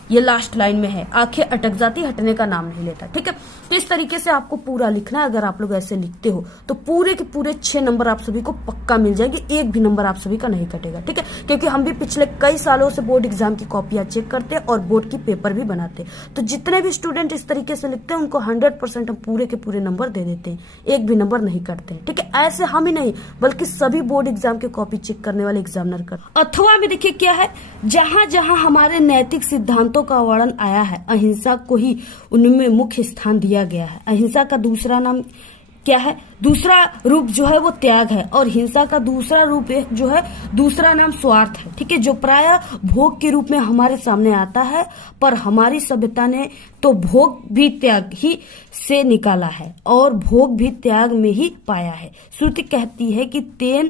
ये लास्ट लाइन में है, आंखें अटक जाती, हटने का नाम नहीं लेता। ठीक है, तो इस तरीके से आपको पूरा लिखना है। अगर आप लोग ऐसे लिखते हो तो पूरे के पूरे 6 नंबर आप सभी को पक्का मिल जाएंगे, एक भी नंबर आप सभी का नहीं कटेगा। ठीक है, क्योंकि हम भी पिछले कई सालों से बोर्ड एग्जाम की कॉपियां चेक करते हैं और बोर्ड की पेपर भी बनाते हैं। तो जितने भी स्टूडेंट इस तरीके से लिखते हैं उनको 100% हम पूरे के पूरे नंबर दे देते हैं, एक भी नंबर नहीं कटते हैं। ठीक है, ऐसे हम ही नहीं बल्कि सभी बोर्ड एग्जाम के कॉपी चेक करने वाले एग्जामिनर कर। अथवा में देखिए क्या है, जहां जहां हमारे नैतिक सिद्धांतों का वर्णन आया है, अहिंसा को ही उनमें मुख्य स्थान दिया गया है। अहिंसा का दूसरा नाम क्या है, दूसरा रूप जो है वो त्याग है, और हिंसा का दूसरा रूप जो है दूसरा नाम स्वार्थ है। ठीक है, जो प्राय भोग के रूप में हमारे सामने आता है, पर हमारी सभ्यता ने तो भोग भी त्याग ही से निकाला है और भोग भी त्याग में ही पाया है। श्रुति कहती है कि तेन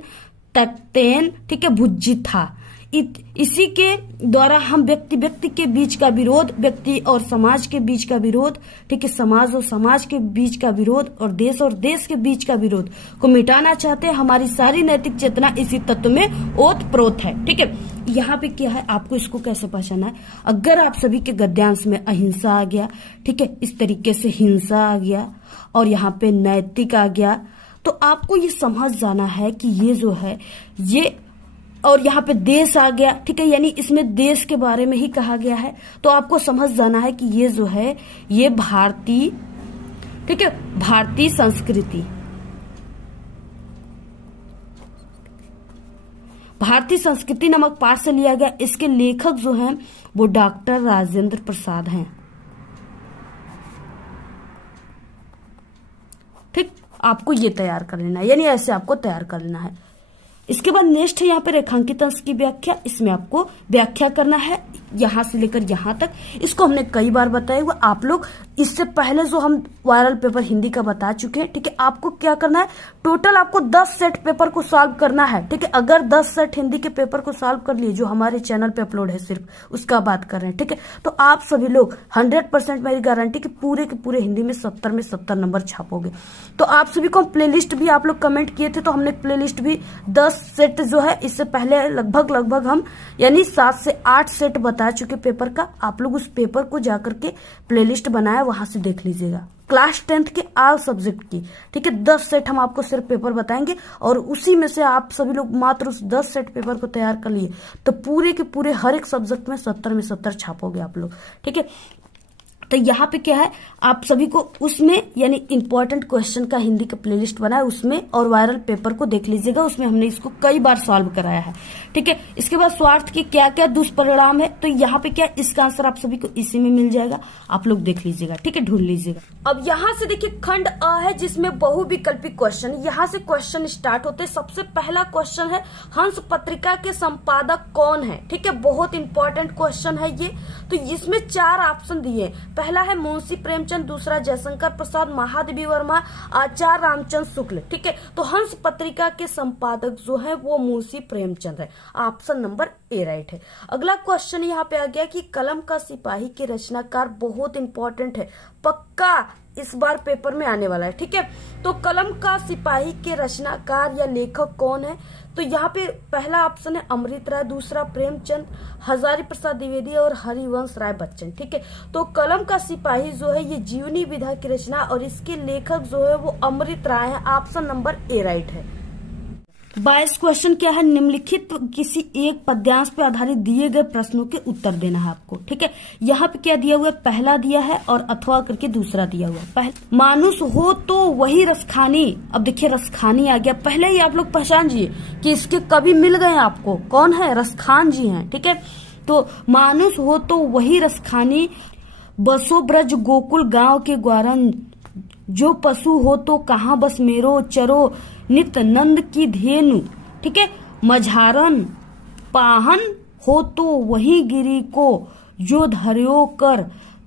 तक्तेन, ठीक है, भुज्जी था। इसी के द्वारा हम व्यक्ति के बीच का विरोध, व्यक्ति और समाज के बीच का विरोध, ठीक है, समाज और समाज के बीच का विरोध और देश के बीच का विरोध को मिटाना चाहते हैं। हमारी सारी नैतिक चेतना इसी तत्व में ओत प्रोत है। ठीक है, यहाँ पे क्या है, आपको इसको कैसे पहचाना है। अगर आप सभी के गद्यांश में अहिंसा आ गया, ठीक है, इस तरीके से हिंसा आ गया और यहाँ पे नैतिक आ गया, तो आपको ये समझ जाना है कि ये जो है ये, और यहाँ पे देश आ गया, ठीक है, यानी इसमें देश के बारे में ही कहा गया है, तो आपको समझ जाना है कि ये जो है ये भारतीय, ठीक है, भारतीय संस्कृति, भारतीय संस्कृति नामक पाठ से लिया गया। इसके लेखक जो हैं वो डॉक्टर राजेंद्र प्रसाद हैं। ठीक, आपको ये तैयार कर लेना है, यानी ऐसे आपको तैयार कर लेना है। इसके बाद नेक्स्ट है यहाँ पे रेखांकित अंश की व्याख्या। इसमें आपको व्याख्या करना है यहां से लेकर यहां तक। इसको हमने कई बार बताया हुआ, आप लोग इससे पहले जो हम वायरल पेपर हिंदी का बता चुके हैं। ठीक है, आपको क्या करना है, टोटल आपको 10 सेट पेपर को सॉल्व करना है। ठीक है, अगर 10 सेट हिंदी के पेपर को सॉल्व कर लिए, जो हमारे चैनल पे अपलोड है, सिर्फ उसका बात कर रहे हैं। ठीक है, तो आप सभी लोग 100% मेरी गारंटी कि पूरे के पूरे हिंदी में 70 में 70 नंबर छापोगे। तो आप सभी को प्लेलिस्ट भी आप लोग कमेंट किए थे, तो हमने प्लेलिस्ट भी 10 सेट जो है इससे पहले लगभग हम यानी 7 से 8 सेट बता चुके पेपर का। आप लोग उस पेपर को जाकर के प्लेलिस्ट बनाया, वहां से देख लीजिएगा। क्लास 10th के ऑल सब्जेक्ट की, ठीक है, 10 सेट हम आपको सिर्फ पेपर बताएंगे और उसी में से आप सभी लोग मात्र उस 10 सेट पेपर को तैयार कर लिए तो पूरे के पूरे हर एक सब्जेक्ट में 70 में 70 छापोगे आप लोग। ठीक है, तो यहाँ पे क्या है, आप सभी को उसमें यानी इंपॉर्टेंट क्वेश्चन का हिंदी का प्लेलिस्ट बना है उसमें, और वायरल पेपर को देख लीजिएगा, उसमें हमने इसको कई बार सॉल्व कराया है। ठीक है, इसके बाद स्वार्थ के क्या क्या दुष्परिणाम है, तो यहाँ पे क्या, इसका आंसर आप सभी को इसी में मिल जाएगा, आप लोग देख लीजिएगा। ठीक है, ढूंढ लीजिएगा। अब यहाँ से देखिए खंड अ है जिसमें बहुविकल्पी क्वेश्चन, यहाँ से क्वेश्चन स्टार्ट होते हैं। सबसे पहला क्वेश्चन है, हंस पत्रिका के संपादक कौन है। ठीक है, बहुत इंपॉर्टेंट क्वेश्चन है ये। तो इसमें 4 ऑप्शन दिए, पहला है मुंशी प्रेमचंद, दूसरा जयशंकर प्रसाद, महादेवी वर्मा, आचार्य रामचंद्र शुक्ल। ठीक है, तो हंस पत्रिका के संपादक जो है वो मुंशी प्रेमचंद है, ऑप्शन नंबर ए राइट है। अगला क्वेश्चन यहाँ पे आ गया कि कलम का सिपाही के रचनाकार, बहुत इंपॉर्टेंट है, पक्का इस बार पेपर में आने वाला है। ठीक है, तो कलम का सिपाही के रचनाकार या लेखक कौन है, तो यहाँ पे पहला ऑप्शन है अमृत राय, दूसरा प्रेमचंद, हजारी प्रसाद द्विवेदी और हरिवंश राय बच्चन। ठीक है, तो कलम का सिपाही जो है ये जीवनी विधा की रचना और इसके लेखक जो है वो अमृत राय है, ऑप्शन नंबर ए राइट है। 22 क्वेश्चन क्या है, निम्नलिखित किसी एक पद्यांश पे आधारित दिए गए प्रश्नों के उत्तर देना है आपको। ठीक है, यहाँ पे क्या दिया हुआ है, पहला दिया है और अथवा करके दूसरा दिया हुआ है। पहले मानुष हो तो वही रसखानी, अब देखिए रसखानी आ गया, पहले ही आप लोग पहचान जिए कि इसके कवि मिल गए आपको, कौन है, रसखान जी हैं। ठीक है, तो मानुष हो तो वही रसखानी, बसो ब्रज गोकुल गांव के ग्वारन, जो पशु हो तो कहाँ बस मेरो, चरो नित नंद की धेनु। ठीक है, मझारन पाहन हो तो वही गिरी को, जो धर्यो कर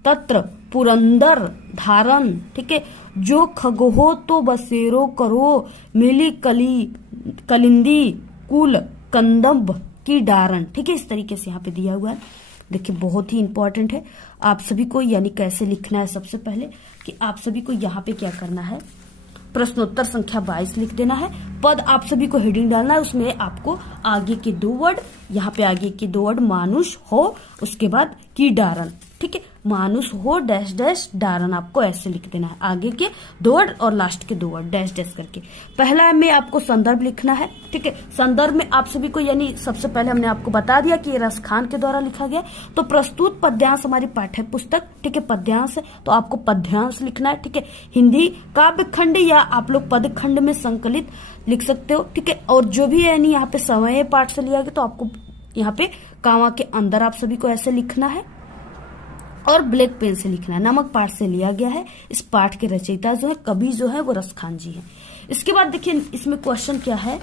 तत्र पुरंदर धारण, ठीक है, जो खगहो तो बसेरो करो, मिली कलिंदी कुल कंदम्ब की डारण, ठीक है। इस तरीके से यहाँ पे दिया हुआ है। देखिए बहुत ही इंपॉर्टेंट है आप सभी को, यानी कैसे लिखना है। सबसे पहले कि आप सभी को यहाँ पे क्या करना है, प्रश्नोत्तर संख्या 22 लिख देना है। पद आप सभी को हेडिंग डालना है, उसमें आपको आगे के 2 वर्ड, यहाँ पे आगे के 2 वर्ड मानुष हो, उसके बाद की डारण, ठीक है, मानुष हो डैश डैश डारण, आपको ऐसे लिख देना है। आगे के 2 वर्ड और लास्ट के 2 वर्ड डैश डैश करके। पहला में आपको संदर्भ लिखना है, ठीक है। संदर्भ में आप सभी को, यानी सबसे पहले हमने आपको बता दिया कि ये रसखान के द्वारा लिखा गया। तो प्रस्तुत पद्यांश हमारी पाठ्य पुस्तक, ठीक है, पद्यांश है, तो आपको पद्यांश लिखना है, ठीक है। हिंदी काव्य खंड या आप लोग पद खंड में संकलित लिख सकते हो, ठीक है। और जो भी है यानी यहाँ पे समय पाठ से लिया गया, तो आपको यहाँ पे कामा के अंदर आप सभी को ऐसे लिखना है और ब्लैक पेन से लिखना है। नमक पाठ से लिया गया है। इस पाठ के रचयिता जो है, कवि जो है वो रसखान जी है। इसके बाद देखिए इसमें क्वेश्चन क्या है,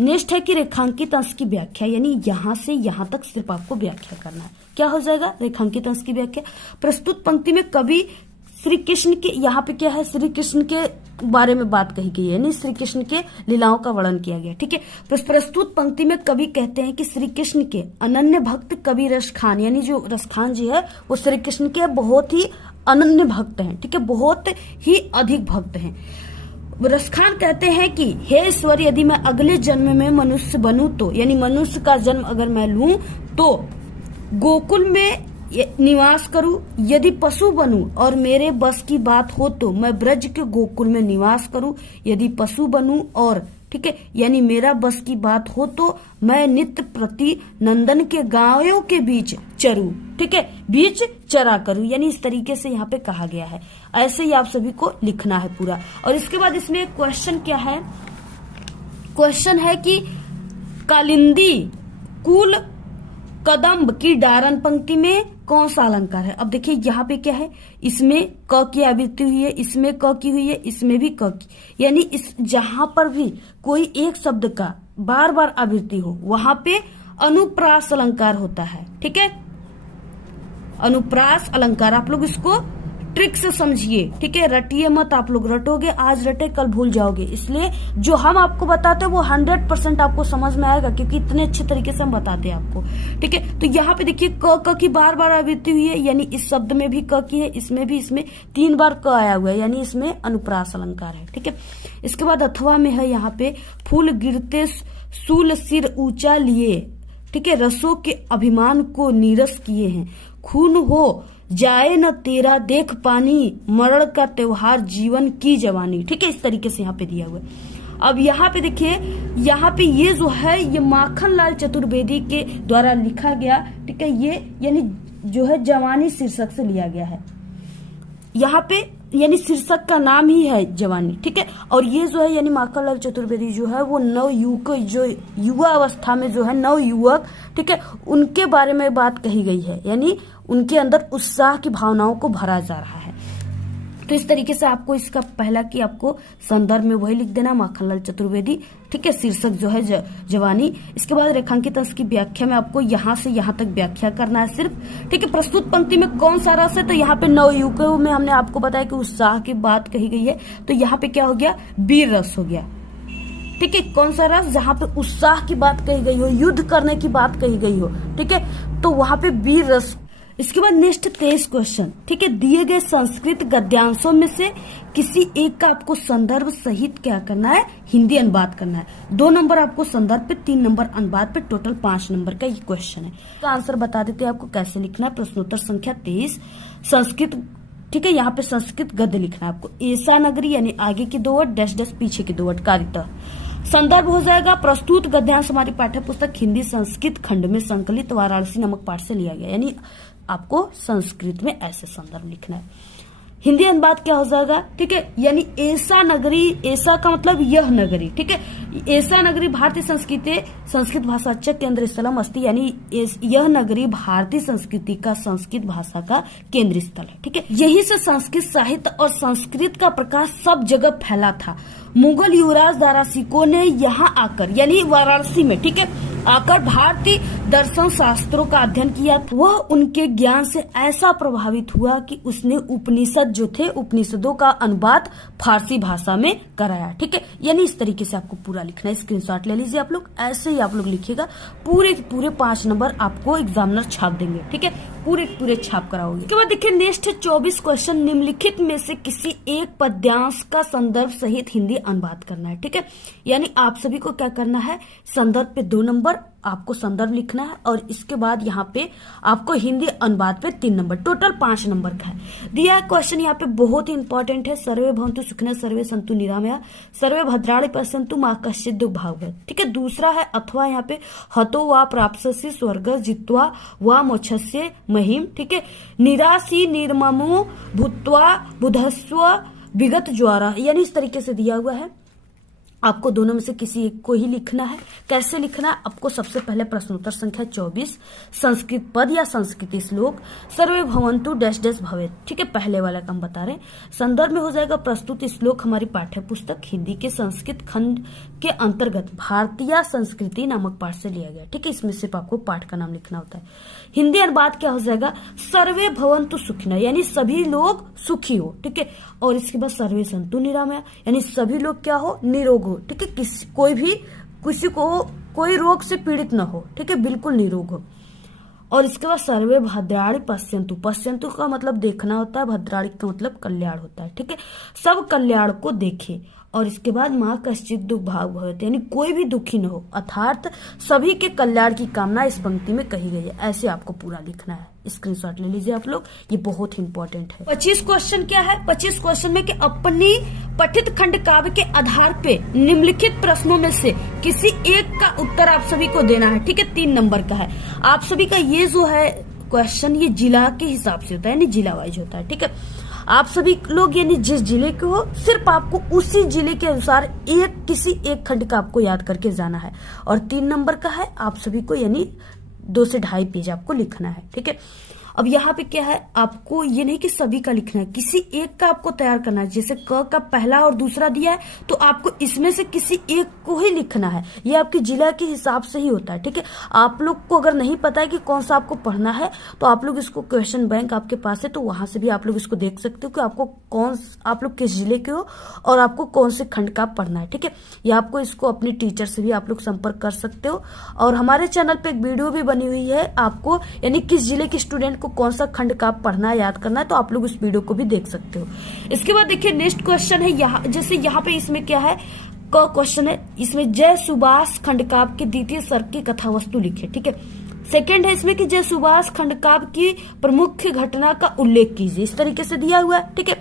नेक्स्ट है कि रेखांकित अंश की व्याख्या, यानी यहां से यहां तक सिर्फ आपको व्याख्या करना है। क्या हो जाएगा, रेखांकित अंश की व्याख्या। प्रस्तुत पंक्ति में कवि श्री कृष्ण के, यहाँ पे क्या है, श्री कृष्ण के बारे में बात कही गई है, यानी श्री कृष्ण के लीलाओं का वर्णन किया गया, ठीक है। प्रस्तुत पंक्ति में कवि कहते हैं कि श्री कृष्ण के अनन्य भक्त कवि रसखान, यानी जो रसखान जी है वो श्री कृष्ण के बहुत ही अनन्य भक्त हैं, ठीक है, बहुत ही अधिक भक्त हैं। रसखान कहते हैं कि हे ईश्वर, यदि मैं अगले जन्म में मनुष्य बनूं तो, यानी मनुष्य का जन्म अगर मैं लूं तो गोकुल में निवास करूं, यदि पशु बनूं और मेरे बस की बात हो तो मैं ब्रज के गोकुल में निवास करूं, यदि पशु बनूं और, ठीक है, यानी मेरा बस की बात हो तो मैं नित्य प्रति नंदन के गायों के बीच चरूं, ठीक है, बीच चरा करूं, यानी इस तरीके से यहाँ पे कहा गया है। ऐसे ही आप सभी को लिखना है पूरा। और इसके बाद इसमें क्वेश्चन क्या है, क्वेश्चन है कि कालिंदी कुल कदम्ब की डारण पंक्ति में कौन सा अलंकार है। अब देखिए यहाँ पे क्या है, इसमें क की आवृत्ति हुई है, इसमें क की हुई है, इसमें भी क की, यानी इस जहां पर भी कोई एक शब्द का बार बार आवृत्ति हो वहां पे अनुप्रास अलंकार होता है, ठीक है। अनुप्रास अलंकार आप लोग इसको ट्रिक से समझिए, ठीक है, रटिए मत। आप लोग रटोगे, आज रटे कल भूल जाओगे, इसलिए जो हम आपको बताते हैं वो 100% आपको समझ में आएगा, क्योंकि इतने अच्छे तरीके से हम बताते हैं आपको, ठीक है। तो यहाँ पे देखिए क की बार बार आवृत्ति हुई है, यानी इस शब्द में भी क की है, इसमें भी, इसमें 3 बार क आया हुआ है, यानी इसमें अनुप्रास अलंकार है, ठीक है। इसके बाद अथवा में है यहाँ पे फूल गिरते सूल सिर ऊंचा लिए, ठीक है, रसों के अभिमान को नीरस किए हैं, खून हो जाए न तेरा देख पानी, मरण का त्योहार जीवन की जवानी, ठीक है। इस तरीके से यहाँ पे दिया हुआ है। अब यहाँ पे देखिए, यहाँ पे ये जो है ये माखन लाल चतुर्वेदी के द्वारा लिखा गया, ठीक है, ये यानी जो है जवानी शीर्षक से लिया गया है। यहाँ पे यानी शीर्षक का नाम ही है जवानी, ठीक है। और ये जो है यानी माखन लाल चतुर्वेदी जो है वो नव युवक, जो युवा अवस्था में जो है नव युवक, ठीक है, उनके बारे में बात कही गई है, यानी उनके अंदर उत्साह की भावनाओं को भरा जा रहा है। तो इस तरीके से आपको इसका पहला कि आपको संदर्भ में वही लिख देना माखनलाल चतुर्वेदी, ठीक है, शीर्षक जो है जवानी। इसके बाद रेखांकित अंश की व्याख्या में आपको यहाँ से यहाँ तक व्याख्या करना है सिर्फ, ठीक है। प्रस्तुत पंक्ति में कौन सा रस है, तो यहाँ पे नवयुवकों में हमने आपको बताया कि उत्साह की बात कही गई है, तो यहाँ पे क्या हो गया, वीर रस हो गया, ठीक है। कौन सा रस, जहां पे उत्साह की बात कही गई हो, युद्ध करने की बात कही गई हो, ठीक है, तो वहां पे वीर रस। इसके बाद नेक्स्ट 23 क्वेश्चन, ठीक है, दिए गए संस्कृत गद्यांशों में से किसी एक का आपको संदर्भ सहित क्या करना है, हिंदी अनुवाद करना है। 2 नंबर आपको संदर्भ पे, 3 नंबर अनुवाद पे, टोटल 5 नंबर का ये क्वेश्चन है। तो आंसर बता देते हैं आपको कैसे लिखना है। प्रश्नोत्तर संख्या 23 संस्कृत, ठीक है, यहाँ पे संस्कृत गद्य लिखना है आपको। ऐसा नगरी यानी आगे के 2 वर्ड डैश डैश पीछे के 2 वर्ड कारिता। संदर्भ हो जाएगा प्रस्तुत गद्यांश हमारी पाठ्य पुस्तक हिंदी संस्कृत खंड में संकलित वाराणसी नमक पाठ से लिया गया, यानी आपको संस्कृत में ऐसे संदर्भ लिखना है। हिंदी अनुवाद क्या हो जाएगा, ठीक है, यानी ऐसा नगरी, ऐसा का मतलब यह नगरी, ठीक है, ऐसा नगरी भारतीय संस्कृति संस्कृत भाषा केंद्र स्थलम अस्ति, यानी यह नगरी भारतीय संस्कृति का संस्कृत भाषा का केंद्र स्थल है, ठीक है। यही से संस्कृत साहित्य और संस्कृत का प्रकाश सब जगह फैला था। मुगल युवराज दारा शिकोह ने यहाँ आकर, यानी वाराणसी में, ठीक है, आकर भारतीय दर्शन शास्त्रों का अध्ययन किया, वह उनके ज्ञान से ऐसा प्रभावित हुआ कि उसने उपनिषद जो थे उपनिषदों का अनुवाद फारसी भाषा में कराया। ठीक है, यानी इस तरीके से आपको पूरा लिखना है। स्क्रीनशॉट ले लीजिए आप लोग, ऐसे ही आप लोग लिखिएगा। पूरे 5 नंबर आपको एग्जामिनर छाप देंगे। ठीक है, पूरे छाप कराओगे। उसके बाद देखिए नेक्स्ट है 24 क्वेश्चन। निम्नलिखित में से किसी एक पद्यांश का संदर्भ सहित हिंदी अनुवाद करना है। ठीक है, यानी आप सभी को क्या करना है, संदर्भ पे 2 नंबर आपको संदर्भ लिखना है और इसके बाद यहाँ पे आपको हिंदी अनुवाद पे 3 नंबर, टोटल 5 नंबर का है। दिया है क्वेश्चन यहाँ पे बहुत ही इंपॉर्टेंट है। सर्वे भवन्तु सुखिनः सर्वे सन्तु निरामया सर्वे भद्राणि पश्यन्तु मा कश्चित् दुःखभाग्। ठीक है, दूसरा है अथवा यहाँ पे हतो वा प्राप्स्यसि स्वर्ग जित्वा वा मोक्षस्य महिम। ठीक है, निराशी निर्ममो भूत्वा बुधस्व विगत ज्वारा, यानी इस तरीके से दिया हुआ है। आपको दोनों में से किसी एक को ही लिखना है। कैसे लिखना है, आपको सबसे पहले प्रश्नोत्तर संख्या 24 संस्कृत पद या संस्कृत श्लोक सर्वे भवन्तु डैश डैश भवेत्। ठीक है, पहले वाला का हम बता रहे हैं। संदर्भ में हो जाएगा प्रस्तुत श्लोक हमारी पाठ्य पुस्तक हिंदी के संस्कृत खंड के अंतर्गत भारतीय संस्कृति नामक पाठ से लिया गया। ठीक है, इसमें सिर्फ आपको पाठ का नाम लिखना होता है। हिंदी अनुवाद क्या हो जाएगा, सर्वे भवन्तु सुखिनः, यानी सभी लोग सुखी हो। ठीक है, और इसके बाद सर्वे सन्तु निरामया, यानी सभी लोग क्या हो, निरोग हो। ठीक है, किसी को कोई रोग से पीड़ित न हो। ठीक है, बिल्कुल निरोग हो। और इसके बाद सर्वे भद्राणि पश्यन्तु, पश्यन्तु का मतलब देखना होता है, भद्राणि का मतलब कल्याण होता है। ठीक है, सब कल्याण को देखे। और इसके बाद माँ कश्चित् दुःखभाग् भवेत्, यानी कोई भी दुखी न हो, अर्थात सभी के कल्याण की कामना इस पंक्ति में कही गई है। ऐसे आपको पूरा लिखना है। स्क्रीनशॉट ले लीजिए आप लोग, ये बहुत ही इंपॉर्टेंट है। 25 क्वेश्चन क्या है, 25 क्वेश्चन में कि अपनी पठित खंड काव्य के आधार पे निम्नलिखित प्रश्नों में से किसी एक का उत्तर आप सभी को देना है। ठीक है, 3 नंबर का है। आप सभी का ये जो है क्वेश्चन ये जिला के हिसाब से होता है, यानी जिला वाइज होता है। ठीक है, आप सभी लोग यानी जिस जिले के हो सिर्फ आपको उसी जिले के अनुसार किसी एक खंड का आपको याद करके जाना है। और 3 नंबर का है, आप सभी को यानी 2 से 2.5 पेज आपको लिखना है। ठीक है, अब यहाँ पे क्या है, आपको ये नहीं कि सभी का लिखना है, किसी एक का आपको तैयार करना है। जैसे क का पहला और दूसरा दिया है तो आपको इसमें से किसी एक को ही लिखना है। ये आपके जिला के हिसाब से ही होता है। ठीक है, आप लोग को अगर नहीं पता है कि कौन सा आपको पढ़ना है तो आप लोग इसको क्वेश्चन बैंक आपके पास है तो वहां से भी आप लोग इसको देख सकते हो कि आप लोग किस जिले के हो और आपको कौन से खंड का पढ़ना है। ठीक है, या आपको इसको अपनी टीचर से भी आप लोग संपर्क कर सकते हो। और हमारे चैनल पे एक वीडियो भी बनी हुई है, आपको यानी किस जिले के स्टूडेंट को कौन सा खंड का पढ़ना है, याद करना है, तो आप लोग इस वीडियो को भी देख सकते हो। इसके बाद देखिए नेक्स्ट क्वेश्चन है यहाँ, जैसे यहाँ पे इसमें क्या है, क क्वेश्चन है, इसमें जय सुभाष खंडकाव्य के द्वितीय सर्ग की कथा वस्तु लिखे। ठीक है, सेकेंड है इसमें कि जय सुभाष खंडकाव्य की प्रमुख घटना का उल्लेख कीजिए। इस तरीके से दिया हुआ है। ठीक है,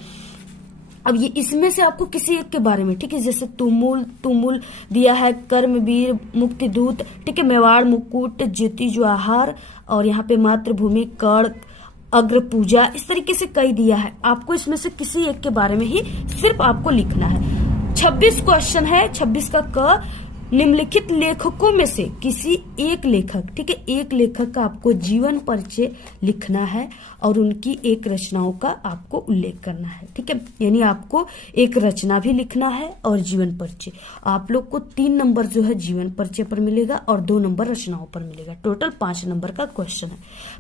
अब ये इसमें से आपको किसी एक के बारे में, ठीक है, जैसे तुमुल दिया है, कर्मवीर, मुक्तिदूत, ठीक है, मेवाड़ मुकुट, ज्योति जवाहर, और यहाँ पे मातृभूमि, कर्ण, अग्र पूजा, इस तरीके से कई दिया है। आपको इसमें से किसी एक के बारे में ही सिर्फ आपको लिखना है। 26 क्वेश्चन है, 26 का क, निम्नलिखित लेखकों में से किसी एक लेखक, ठीक है, एक लेखक का आपको जीवन परिचय लिखना है और उनकी एक रचनाओं का आपको उल्लेख करना है। ठीक है, यानी आपको एक रचना भी लिखना है और जीवन परिचय। आप लोग को 3 नंबर जो है जीवन परिचय पर मिलेगा और 2 नंबर रचनाओं पर मिलेगा। टोटल 5 नंबर का क्वेश्चन है।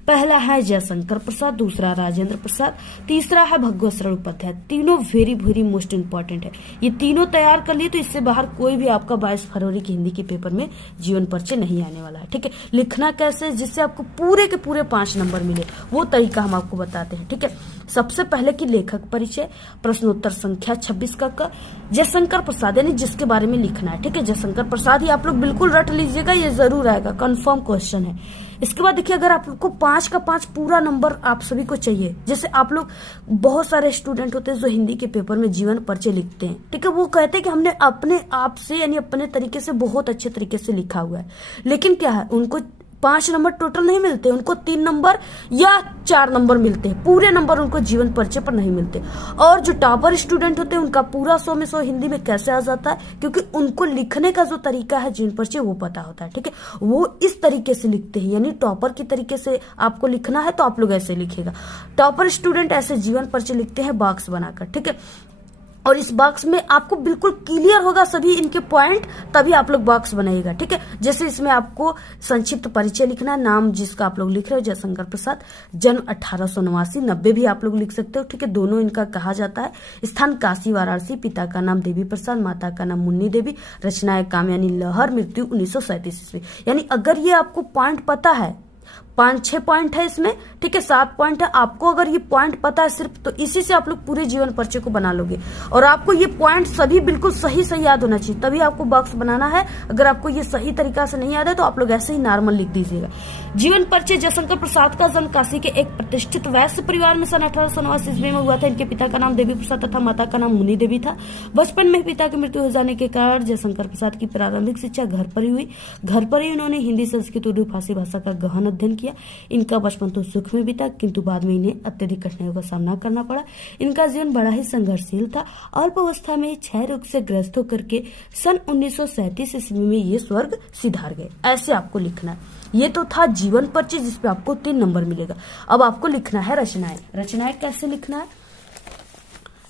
पहला है जयशंकर प्रसाद, दूसरा राजेंद्र प्रसाद, तीसरा है भगवत शरण उपाध्याय। तीनों वेरी मोस्ट इंपॉर्टेंट है। ये तीनों तैयार कर लिए तो इससे बाहर कोई भी आपका 22 फरवरी की हिंदी के पेपर में जीवन परिचय नहीं आने वाला है। ठीक है, लिखना कैसे जिससे आपको पूरे के पूरे 5 नंबर मिले, वो तरीका हम आपको बताते हैं। ठीक है, सबसे पहले की लेखक परिचय, प्रश्नोत्तर संख्या 26 का जयशंकर प्रसाद, यानी जिसके बारे में लिखना है। ठीक है, जयशंकर प्रसाद ही आप लोग बिल्कुल रट लीजिएगा, ये जरूर आएगा, कंफर्म क्वेश्चन है। इसके बाद देखिए, अगर आप लोग को 5 का 5 पूरा नंबर आप सभी को चाहिए, जैसे आप लोग बहुत सारे स्टूडेंट होते हैं जो हिंदी के पेपर में जीवन परिचय लिखते हैं। ठीक है, वो कहते हैं कि हमने अपने आप से यानी अपने तरीके से बहुत अच्छे तरीके से लिखा हुआ है, लेकिन क्या है, उनको 5 नंबर टोटल नहीं मिलते, उनको 3 नंबर या 4 नंबर मिलते हैं, पूरे नंबर उनको जीवन परिचय पर नहीं मिलते। और जो टॉपर स्टूडेंट होते हैं उनका पूरा 100 में 100 हिंदी में कैसे आ जाता है, क्योंकि उनको लिखने का जो तरीका है जीवन परिचय वो पता होता है। ठीक है, वो इस तरीके से लिखते हैं, यानी टॉपर की तरीके से आपको लिखना है तो आप लोग ऐसे लिखेगा। टॉपर स्टूडेंट ऐसे जीवन परिचय लिखते हैं बॉक्स बनाकर। ठीक है, और इस बॉक्स में आपको बिल्कुल क्लियर होगा सभी इनके पॉइंट, तभी आप लोग बॉक्स बनाइएगा। ठीक है, जैसे इसमें आपको संक्षिप्त परिचय लिखना है, नाम जिसका आप लोग लिख रहे हो जयशंकर प्रसाद, जन्म 1889, 90 भी आप लोग लिख सकते हो। ठीक है, दोनों इनका कहा जाता है। स्थान काशी वाराणसी, पिता का नाम देवी प्रसाद, माता का नाम मुन्नी देवी, रचनाएं कामयानी लहर, मृत्यु 1937 ईस्वी। यानी अगर ये आपको पॉइंट पता है, 5-6 पॉइंट है इसमें, ठीक है, 7 पॉइंट है, आपको अगर ये पॉइंट पता है सिर्फ, तो इसी से आप लोग पूरे जीवन परिचय को बना लोगे। और आपको ये पॉइंट सभी बिल्कुल सही सही याद होना चाहिए, तभी आपको बॉक्स बनाना है। अगर आपको ये सही तरीका से नहीं याद है तो आप लोग ऐसे ही नॉर्मल लिख दीजिएगा। जीवन परिचय, जयशंकर प्रसाद का जन्म काशी के एक प्रतिष्ठित वैश्य परिवार में सन 1889 ईस्वी में हुआ था। इनके पिता का नाम देवी प्रसाद तथा माता का नाम मुन्नी देवी था। बचपन में पिता की मृत्यु हो जाने के कारण जयशंकर प्रसाद की प्रारंभिक शिक्षा घर पर ही हुई। घर पर ही उन्होंने हिंदी, संस्कृत, उर्दू, फारसी भाषा का गहन अध्ययन किया। इनका बचपन तो सुख में बीता, किंतु बाद में इन्हें अत्यधिक कठिनाइयों का सामना करना पड़ा। इनका जीवन बड़ा ही संघर्षशील था। अल्प अवस्था में ही क्षय रोग से ग्रस्त होकर के सन 1937 ईस्वी में ये स्वर्ग सिधार गए। ऐसे आपको लिखना है। ये तो था जीवन परिचय, जिसपे आपको 3 नंबर मिलेगा। अब आपको लिखना है रचनाएं। रचनाएं कैसे लिखना है?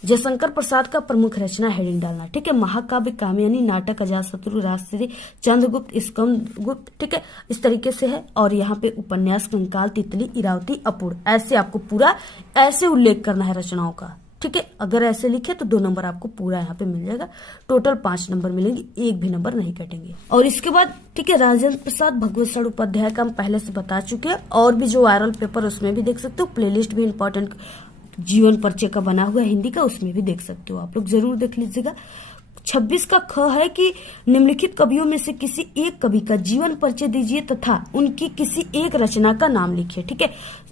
जयशंकर प्रसाद का प्रमुख रचना हेडिंग डालना। ठीक है, महाकाव्य, कामयानी, नाटक, अजातशत्रु, राजश्री, चंद्रगुप्त, स्कंदगुप्त, ठीक है, इस तरीके से है। और यहाँ पे उपन्यास, कंकाल, तितली, इरावती, अपूर्ण, ऐसे आपको पूरा ऐसे उल्लेख करना है रचनाओं का। ठीक है, अगर ऐसे लिखे तो 2 नंबर आपको पूरा यहाँ पे मिल जाएगा। टोटल 5 नंबर मिलेंगे, एक भी नंबर नहीं कटेंगे। और इसके बाद ठीक है, राजेंद्र प्रसाद भगवत शरण उपाध्याय का हम पहले से बता चुके हैं, और भी जो वायरल पेपर उसमें भी देख सकते हो। प्लेलिस्ट भी इंपॉर्टेंट जीवन परिचय का बना हुआ है हिंदी का, उसमें भी देख सकते हो, आप लोग जरूर देख लीजिएगा। 26 का ख है कि निम्नलिखित कवियों में से किसी एक कवि का जीवन परिचय दीजिए तथा उनकी किसी एक रचना का नाम लिखिए। ठीक है,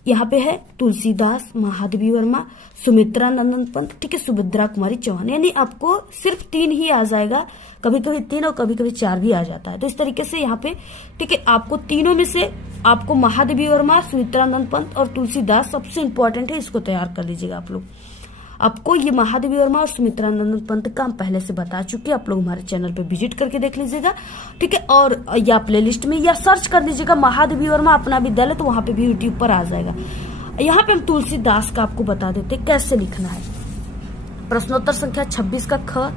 यहाँ पे है तुलसीदास, महादेवी वर्मा, सुमित्रा नंदन पंत, ठीक है, सुभद्रा कुमारी चौहान। यानी आपको सिर्फ 3 ही आ जाएगा, कभी कभी 3 और कभी कभी 4 भी आ जाता है। तो इस तरीके से यहाँ पे ठीक है, आपको तीनों में से आपको महादेवी वर्मा, सुमित्रा नंदन पंत और तुलसीदास सबसे इंपॉर्टेंट है, इसको तैयार कर लीजिएगा आप लोग। आपको ये महादेवी वर्मा और सुमित्रा नंदन पंत का हम पहले से बता चुके हैं, आप लोग हमारे चैनल पे विजिट करके देख लीजिएगा। ठीक है, और या प्लेलिस्ट में या सर्च कर लीजिएगा महादेवी वर्मा अपना विद्यालय, तो वहां पे भी यूट्यूब पर आ जाएगा। यहाँ पे हम तुलसीदास का आपको बता देते कैसे लिखना है। प्रश्नोत्तर संख्या 26 का ख,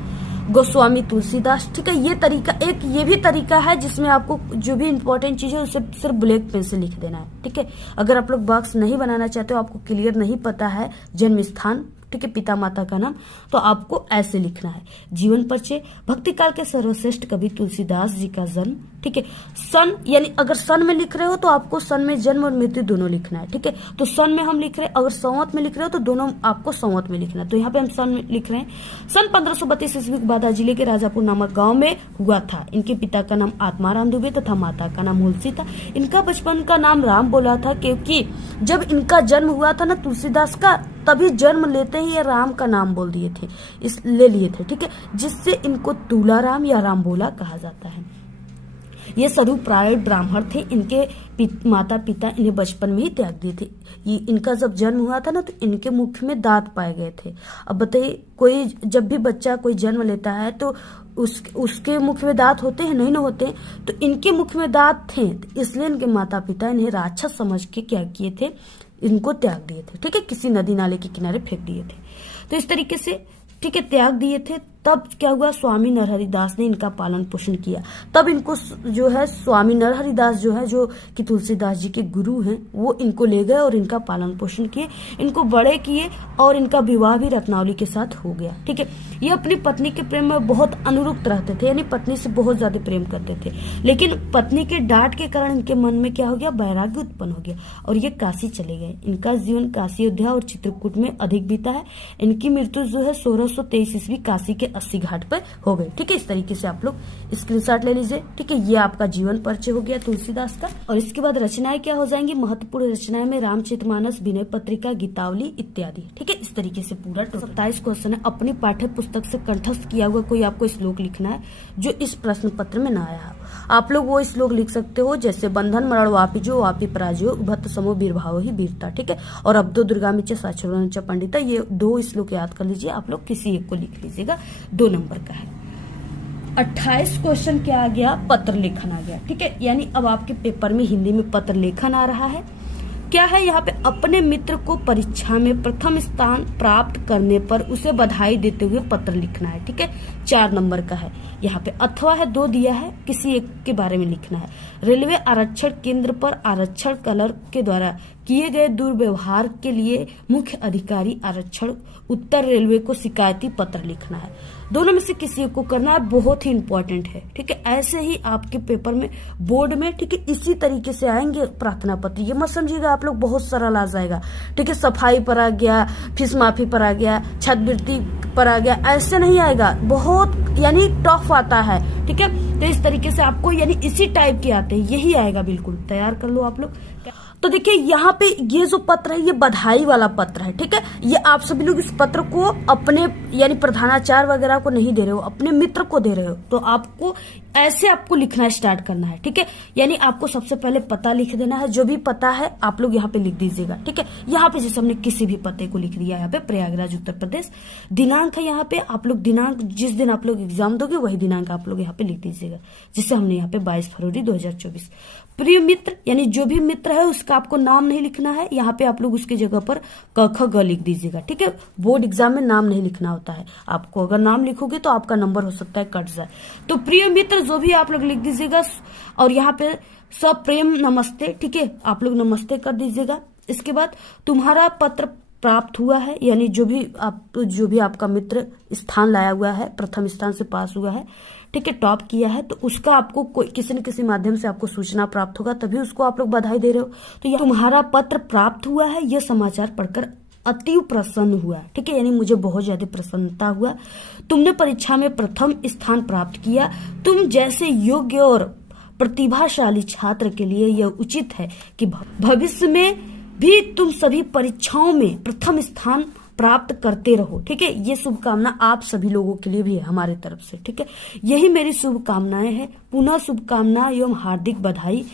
गोस्वामी तुलसीदास। ठीक है, ये तरीका, एक ये भी तरीका है जिसमें आपको जो भी इंपॉर्टेंट चीज है उसे सिर्फ ब्लैक पेन से लिख देना है। ठीक है, अगर आप लोग बॉक्स नहीं बनाना चाहते हो, आपको क्लियर नहीं पता है जन्म स्थान, ठीक है, पिता माता का नाम, तो आपको ऐसे लिखना है। जीवन परिचय, भक्ति काल के सर्वश्रेष्ठ कवि तुलसीदास जी का जन्म। ठीक है, सन, यानी अगर सन में लिख रहे हो तो आपको सन में जन्म और मृत्यु दोनों लिखना है। ठीक है, तो सन में हम लिख रहे हैं, अगर संवत में लिख रहे हो तो दोनों आपको संवत में लिखना है। तो यहाँ पे हम सन में लिख रहे हैं। सन 1532 ईस्वी के बाधा जिले के राजापुर नामक गांव में हुआ था। इनके पिता का नाम आत्माराम दुबे तथा माता का नाम हुलसी था। इनका बचपन का नाम राम बोला था, क्योंकि जब इनका जन्म हुआ था ना तुलसीदास का, तभी जन्म लेते ही ये राम का नाम बोल दिए थे, इस ले लिए थे। ठीक है, जिससे इनको तुलाराम या राम बोला कहा जाता है। ये स्वरूप प्राय ब्राह्मण थे। इनके माता पिता इन्हें बचपन में ही त्याग दिए थे। ये इनका जब जन्म हुआ था ना, तो इनके मुख में दांत पाए गए थे। अब बताइए, कोई जब भी बच्चा कोई जन्म लेता है तो उसके मुख में दांत होते हैं? नहीं ना होते। तो इनके मुख में दांत थे, इसलिए इनके माता पिता इन्हें राक्षस समझ के क्या किए थे, इनको त्याग दिए थे। ठीक है, किसी नदी नाले के किनारे फेंक दिए थे। तो इस तरीके से ठीक है त्याग दिए थे। तब क्या हुआ, स्वामी नरहरिदास ने इनका पालन पोषण किया। तब इनको जो है स्वामी नरहरिदास जो है, जो कि तुलसीदास जी के गुरु हैं, वो इनको ले गए और इनका पालन पोषण किए, इनको बड़े किए, और इनका विवाह भी रत्नावली के साथ हो गया। ठीक है, ये अपनी पत्नी के प्रेम में बहुत अनुरक्त रहते थे, यानी पत्नी से बहुत ज्यादा प्रेम करते थे। लेकिन पत्नी के डांट के कारण इनके मन में क्या हो गया, वैराग्य उत्पन्न हो गया और ये काशी चले गए। इनका जीवन काशी, अयोध्या और चित्रकूट में अधिक बीता है। इनकी मृत्यु जो है 1623 ईस्वी काशी के 80 घाट पर हो गई। ठीक है, इस तरीके से आप लोग स्क्रीनशॉट ले लीजिए। ठीक है, ये आपका जीवन परिचय हो गया तुलसीदास का। और इसके बाद रचनाएं क्या हो जाएंगी, महत्वपूर्ण रचनाएं में रामचरितमानस, विनय पत्रिका, गीतावली इत्यादि। ठीक है, इस तरीके से पूरा 27 क्वेश्चन है। अपनी पाठ्य पुस्तक से कंठस्थ किया हुआ कोई आपको श्लोक लिखना है जो इस प्रश्न पत्र में न आया है। आप लोग वो श्लोक लिख सकते हो, जैसे बंधन मरण वापी जो वापी पराजयो भक्त समो वीरभाव ही वीरता। ठीक है, और अब्दो दुर्गामी च साक्षर च पंडिता, ये 2 श्लोक याद कर लीजिए। आप लोग किसी एक को लिख लीजिएगा, 2 नंबर का है। 28 क्वेश्चन क्या आ गया, पत्र लेखन आ गया। ठीक है, यानी अब आपके पेपर में हिंदी में पत्र लेखन आ रहा है। क्या है यहाँ पे, अपने मित्र को परीक्षा में प्रथम स्थान प्राप्त करने पर उसे बधाई देते हुए पत्र लिखना है। ठीक है, 4 नंबर का है। यहाँ पे अथवा है, 2 दिया है, किसी एक के बारे में लिखना है। रेलवे आरक्षण केंद्र पर आरक्षण क्लर्क के द्वारा किए गए दुर्व्यवहार के लिए मुख्य अधिकारी आरक्षण उत्तर रेलवे को शिकायती पत्र लिखना है। दोनों में से किसी एक को करना है, बहुत ही इंपॉर्टेंट है। ठीक है, ऐसे ही आपके पेपर में बोर्ड में, ठीक है, इसी तरीके से आएंगे प्रार्थना पत्र। ये मत समझिएगा आप लोग बहुत सरल आ जाएगा। ठीक है, सफाई पर आ गया, फीस माफी पर आ गया, छात्रवृत्ति पर आ गया, ऐसे नहीं आएगा, बहुत यानी टफ आता है। ठीक है, तो इस तरीके से आपको यानी इसी टाइप के आते हैं, यही आएगा। बिल्कुल तैयार कर लो आप लोग। तो देखिए यहाँ पे ये जो पत्र है ये बधाई वाला पत्र है। ठीक है, ये आप सभी लोग इस पत्र को अपने यानी प्रधानाचार्य वगैरह को नहीं दे रहे हो, अपने मित्र को दे रहे हो। तो आपको ऐसे आपको लिखना स्टार्ट करना है। ठीक है, यानी आपको सबसे पहले पता लिख देना है, जो भी पता है आप लोग यहाँ पे लिख दीजिएगा। ठीक है, यहाँ पे जैसे हमने किसी भी पते को लिख दिया, यहाँ पे प्रयागराज उत्तर प्रदेश। दिनांक है यहाँ पे, आप लोग दिनांक जिस दिन आप लोग एग्जाम दोगे वही दिनांक आप लोग यहाँ पे लिख दीजिएगा। जैसे हमने यहाँ पे 22 फरवरी 2024। प्रिय मित्र यानी जो भी मित्र है उसका आपको नाम नहीं लिखना है, यहाँ पे आप लोग उसकी जगह पर क ख ग लिख दीजिएगा। ठीक है, बोर्ड एग्जाम में नाम नहीं लिखना होता है। आपको अगर नाम लिखोगे तो आपका नंबर हो सकता है कट जाए। तो प्रिय मित्र जो भी आप लोग लिख दीजिएगा, और यहाँ पे सप्रेम नमस्ते। ठीक है, आप लोग नमस्ते कर दीजिएगा। इसके बाद तुम्हारा पत्र प्राप्त हुआ है, यानी जो भी आपका मित्र स्थान लाया हुआ है, प्रथम स्थान से पास हुआ है, ठीक है, टॉप किया है, तो उसका आपको किसी न किसी माध्यम से आपको सूचना प्राप्त होगा, तभी उसको आप लोग बधाई दे रहे हो। तो तुम्हारा पत्र प्राप्त हुआ है, यह समाचार पढ़कर अति प्रसन्न हुआ। ठीक है, यानी मुझे बहुत ज्यादा प्रसन्नता हुआ। तुमने परीक्षा में प्रथम स्थान प्राप्त किया। तुम जैसे योग्य और प्रतिभाशाली छात्र के लिए यह उचित है कि भविष्य में भी तुम सभी परीक्षाओं में प्रथम स्थान प्राप्त करते रहो। ठीक है, ये शुभकामना आप सभी लोगों के लिए भी है हमारे तरफ से। ठीक है, यही मेरी शुभकामनाएं हैं। पुनः शुभकामना एवं हार्दिक बधाई।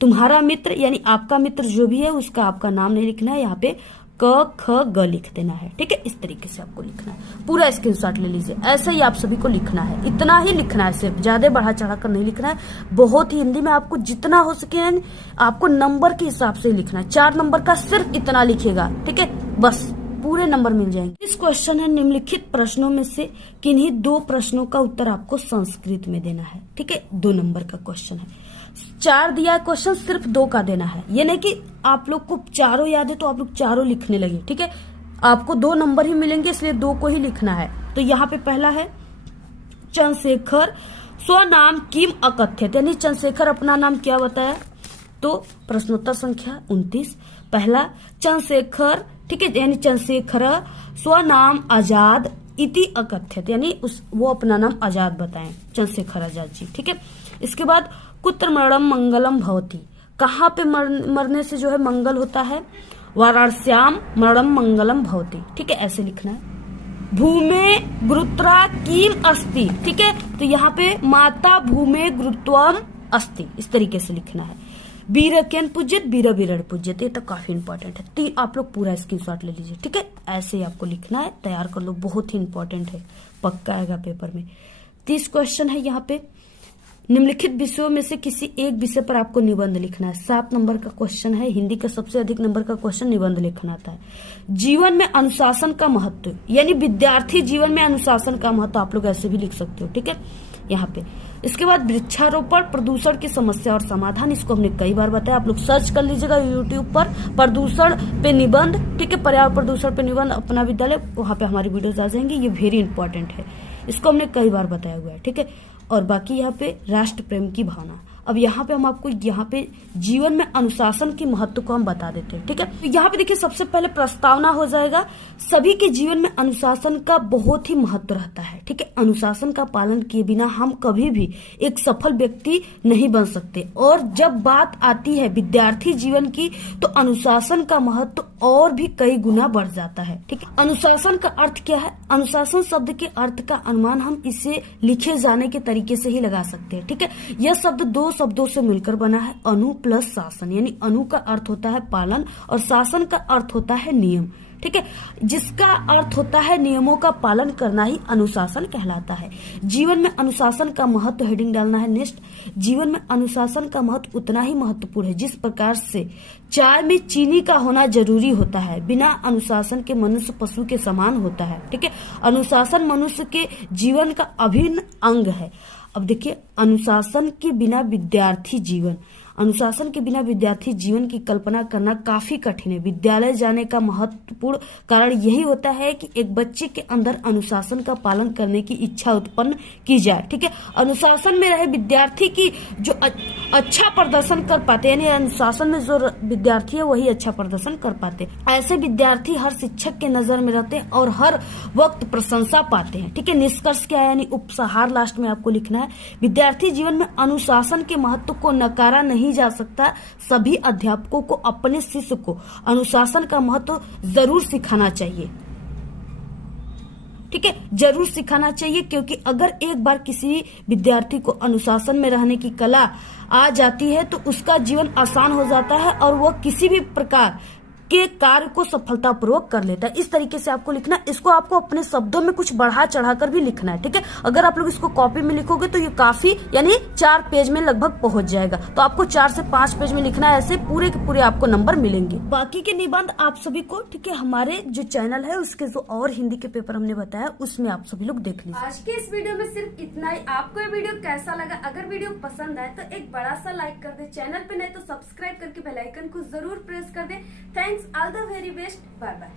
तुम्हारा मित्र यानी आपका मित्र जो भी है उसका आपका नाम नहीं लिखना है, यहाँ पे क ख ग लिख देना है। ठीक है, इस तरीके से आपको लिखना है। पूरा स्क्रीनशॉट ले लीजिए, ऐसा ही आप सभी को लिखना है, इतना ही लिखना है, सिर्फ ज्यादा बढ़ा चढ़ा कर नहीं लिखना है। बहुत ही हिंदी में आपको जितना हो सके आपको नंबर के हिसाब से लिखना है। 4 नंबर का सिर्फ इतना लिखेगा। ठीक है, बस पूरे नंबर मिल जाएंगे। इस क्वेश्चन है, निम्नलिखित प्रश्नों में से किन्हीं 2 प्रश्नों का उत्तर आपको संस्कृत में देना है। ठीक है, 2 नंबर का क्वेश्चन है। 4 दिया है क्वेश्चन, सिर्फ 2 का देना है। ये नहीं कि आप लोग को चारों याद है तो आप लोग चारों लिखने लगे। ठीक है, आपको 2 नंबर ही मिलेंगे, इसलिए 2 को ही लिखना है। तो यहाँ पे पहला है चंद्रशेखर स्वनाम किम अकथ्यत, यानी चंद्रशेखर अपना नाम क्या बताया, तो प्रश्नोत्तर संख्या 29। पहला चंद्रशेखर, ठीक है, यानी चंद्रशेखर स्वनाम आजाद इति अकथ्यत, यानी वो अपना नाम आजाद बताएं, चंद्रशेखर आजाद जी। ठीक है, इसके बाद कुत्र मरणम मंगलम भवति, कहाँ पे मरने से जो है मंगल होता है, वाराणस्याम मरणम मंगलम भवति। ठीक है, ऐसे लिखना है। भूमे गुरुत्रा किम अस्ति, ठीक है, तो यहाँ पे माता भूमे गुरुत्वम अस्ति, इस तरीके से लिखना है। वीर केन पूज्यत वीर वीरण पूज्यत, ये तो काफी इंपॉर्टेंट है। तो आप लोग पूरा स्क्रीनशॉट ले लीजिए। ठीक है, ऐसे ही आपको लिखना है, तैयार कर लो, बहुत ही इंपॉर्टेंट है, पक्का आएगा पेपर में। 30 क्वेश्चन है यहाँ पे। निम्नलिखित विषयों में से किसी एक विषय पर आपको निबंध लिखना है। 7 नंबर का क्वेश्चन है। हिंदी का सबसे अधिक नंबर का क्वेश्चन निबंध लिखना आता है। जीवन में अनुशासन का महत्व, यानी विद्यार्थी जीवन में अनुशासन का महत्व आप लोग ऐसे भी लिख सकते हो। ठीक है, यहाँ पे। इसके बाद वृक्षारोपण, प्रदूषण की समस्या और समाधान, इसको हमने कई बार बताया, आप लोग सर्च कर लीजिएगा यूट्यूब पर, प्रदूषण पे निबंध। ठीक है, पर्यावरण प्रदूषण पे निबंध अपना विद्यालय, वहां पे हमारी वीडियोस आ जाएंगी। ये वेरी इंपॉर्टेंट है, इसको हमने कई बार बताया हुआ है। ठीक है, और बाकी यहाँ पे राष्ट्र प्रेम की भावना। अब यहाँ पे हम आपको यहाँ पे जीवन में अनुशासन की महत्व को हम बता देते हैं। ठीक है, तो यहाँ पे देखिए सबसे पहले प्रस्तावना हो जाएगा। सभी के जीवन में अनुशासन का बहुत ही महत्व रहता है। ठीक है, अनुशासन का पालन किए बिना हम कभी भी एक सफल व्यक्ति नहीं बन सकते। और जब बात आती है विद्यार्थी जीवन की, तो अनुशासन का महत्व और भी कई गुना बढ़ जाता है। ठीक है, अनुशासन का अर्थ क्या है? अनुशासन शब्द के अर्थ का अनुमान हम इसे लिखे जाने के तरीके से ही लगा सकते हैं। ठीक है, यह शब्द 2 शब्दों से मिलकर बना है अनु प्लस शासन, यानी अनु का अर्थ होता है पालन और शासन का अर्थ होता है नियम। ठीक है, जिसका अर्थ होता है नियमों का पालन करना ही अनुशासन कहलाता है। जीवन में अनुशासन का महत्व, हेडिंग डालना है नेक्स्ट, जीवन में अनुशासन का महत्व उतना ही महत्वपूर्ण है जिस प्रकार से चाय में चीनी का होना जरूरी होता है। बिना अनुशासन के मनुष्य पशु के समान होता है। ठीक है, अनुशासन मनुष्य के जीवन का अभिन्न अंग है। अब देखिए, अनुशासन के बिना विद्यार्थी जीवन, अनुशासन के बिना विद्यार्थी जीवन की कल्पना करना काफी कठिन है। विद्यालय जाने का महत्वपूर्ण कारण यही होता है कि एक बच्चे के अंदर अनुशासन का पालन करने की इच्छा उत्पन्न की जाए। ठीक है, अनुशासन में रहे विद्यार्थी की जो अच्छा प्रदर्शन कर पाते, यानी अनुशासन में जो विद्यार्थी है वही अच्छा प्रदर्शन कर पाते। ऐसे विद्यार्थी हर शिक्षक के नजर में रहते हैं और हर वक्त प्रशंसा पाते हैं। ठीक है, निष्कर्ष क्या है, यानी उपसंहार लास्ट में आपको लिखना है। विद्यार्थी जीवन में अनुशासन के महत्व को नकारा नहीं जा सकता। सभी अध्यापकों को अपने शिष्य को अनुशासन का महत्व जरूर सिखाना चाहिए। ठीक है, जरूर सिखाना चाहिए, क्योंकि अगर एक बार किसी विद्यार्थी को अनुशासन में रहने की कला आ जाती है तो उसका जीवन आसान हो जाता है और वह किसी भी प्रकार के कार्य को सफलतापूर्वक कर लेता है। इस तरीके से आपको लिखना है। इसको आपको अपने शब्दों में कुछ बढ़ा चढ़ाकर भी लिखना है। ठीक है, अगर आप लोग इसको कॉपी में लिखोगे तो ये काफी, यानी 4 पेज में लगभग पहुंच जाएगा। तो आपको 4 से 5 पेज में लिखना है, ऐसे पूरे के पूरे आपको नंबर मिलेंगे। बाकी के निबंध आप सभी को, ठीक है, हमारे जो चैनल है उसके जो और हिंदी के पेपर हमने बताया उसमें आप सभी लोग देख लीजिए। आज के इस वीडियो में सिर्फ इतना ही। आपको ये वीडियो कैसा लगा? अगर वीडियो पसंद आए तो एक बड़ा सा लाइक कर दे, चैनल पे नहीं तो सब्सक्राइब करके बेल आइकन को जरूर प्रेस कर दे। Thanks, all the very best, bye bye.